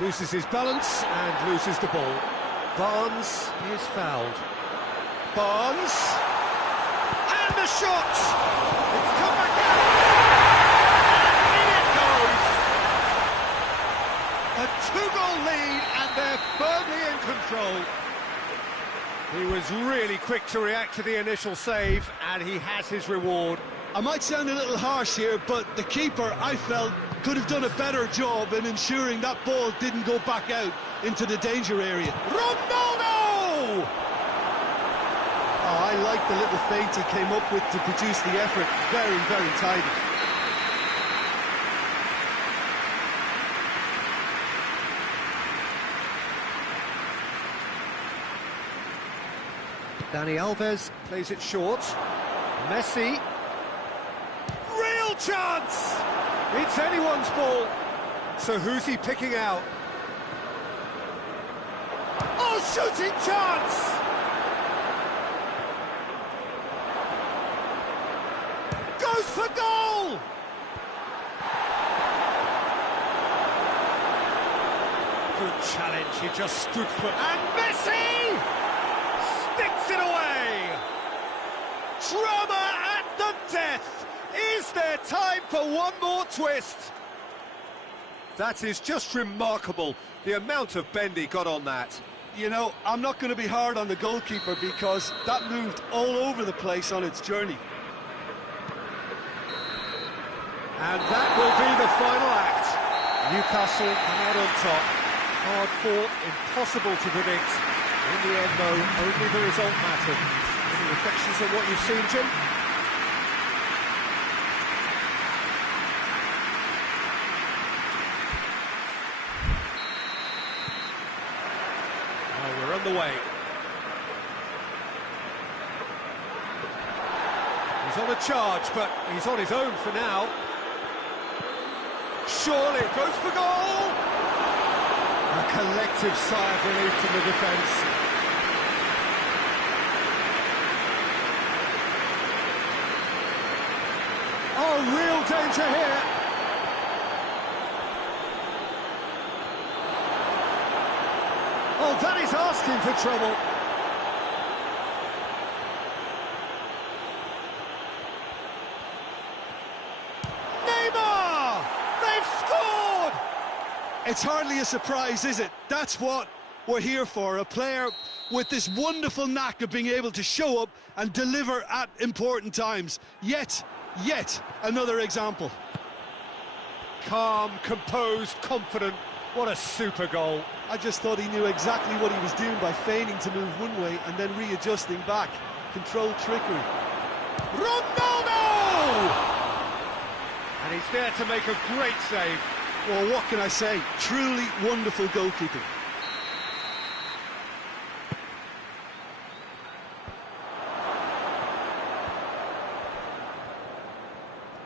Loses his balance and loses the ball. Barnes is fouled. Barnes. And the shot! It's come back out! And in it goes! A two-goal lead and they're firmly in control. He was really quick to react to the initial save and he has his reward. I might sound a little harsh here, but the keeper, I felt, could have done a better job in ensuring that ball didn't go back out into the danger area. Ronaldo! Oh, I like the little feint he came up with to produce the effort. Very, very tidy. Dani Alves plays it short. Messi. Real chance! It's anyone's ball. So who's he picking out? Oh, shooting chance! Goes for goal! Good challenge, he just stood for... And Messi! Sticks it away! Drama at the death! Is there time for one more twist? That is just remarkable, the amount of bend he got on that. You know, I'm not going to be hard on the goalkeeper because that moved all over the place on its journey. And that will be the final act. Newcastle come out on top. Hard fought, impossible to predict. In the end, though, only the result mattered. Any reflections on what you've seen, Jim? We're on the way. He's on a charge, but he's on his own for now. Surely goes for goal! A collective sigh of relief from the defence. Oh, real danger here. Oh, that is asking for trouble. Neymar! They've scored! It's hardly a surprise, is it? That's what we're here for, a player with this wonderful knack of being able to show up and deliver at important times. Yet another example. Calm, composed, confident. What a super goal. I just thought he knew exactly what he was doing by feigning to move one way and then readjusting back. Controlled trickery. Ronaldo! And he's there to make a great save. Well, what can I say? Truly wonderful goalkeeping.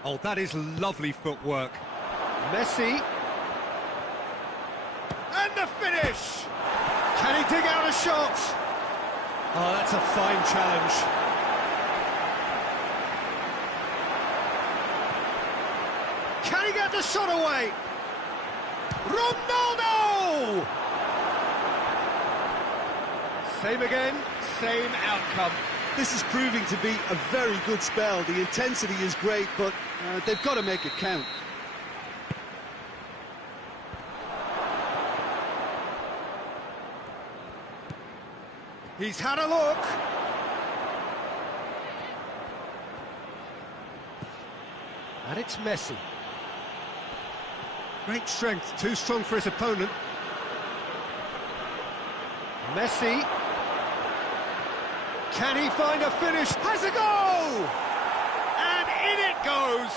Oh, that is lovely footwork. Messi. And the finish! Can he dig out a shot? Oh, that's a fine challenge. Can he get the shot away? Ronaldo! Same again, same outcome. This is proving to be a very good spell. The intensity is great, but they've got to make it count. He's had a look. And it's Messi. Great strength, too strong for his opponent. Messi. Can he find a finish? Has a goal! And in it goes.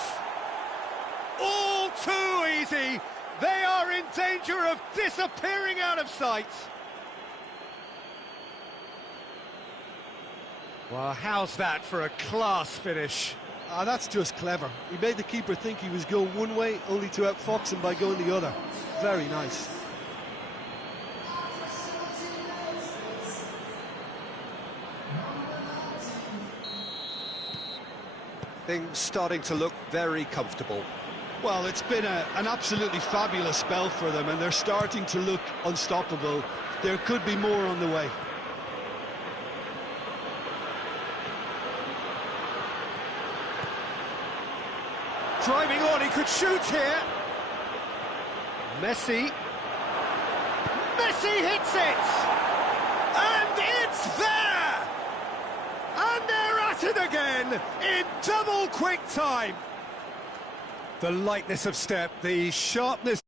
All too easy. They are in danger of disappearing out of sight. Well, how's that for a class finish? That's just clever. He made the keeper think he was going one way, only to outfox him by going the other. Very nice. Things starting to look very comfortable. Well, it's been an absolutely fabulous spell for them, and they're starting to look unstoppable. There could be more on the way. Driving on, he could shoot here. Messi. Messi hits it! And it's there! And they're at it again in double quick time. The lightness of step, the sharpness...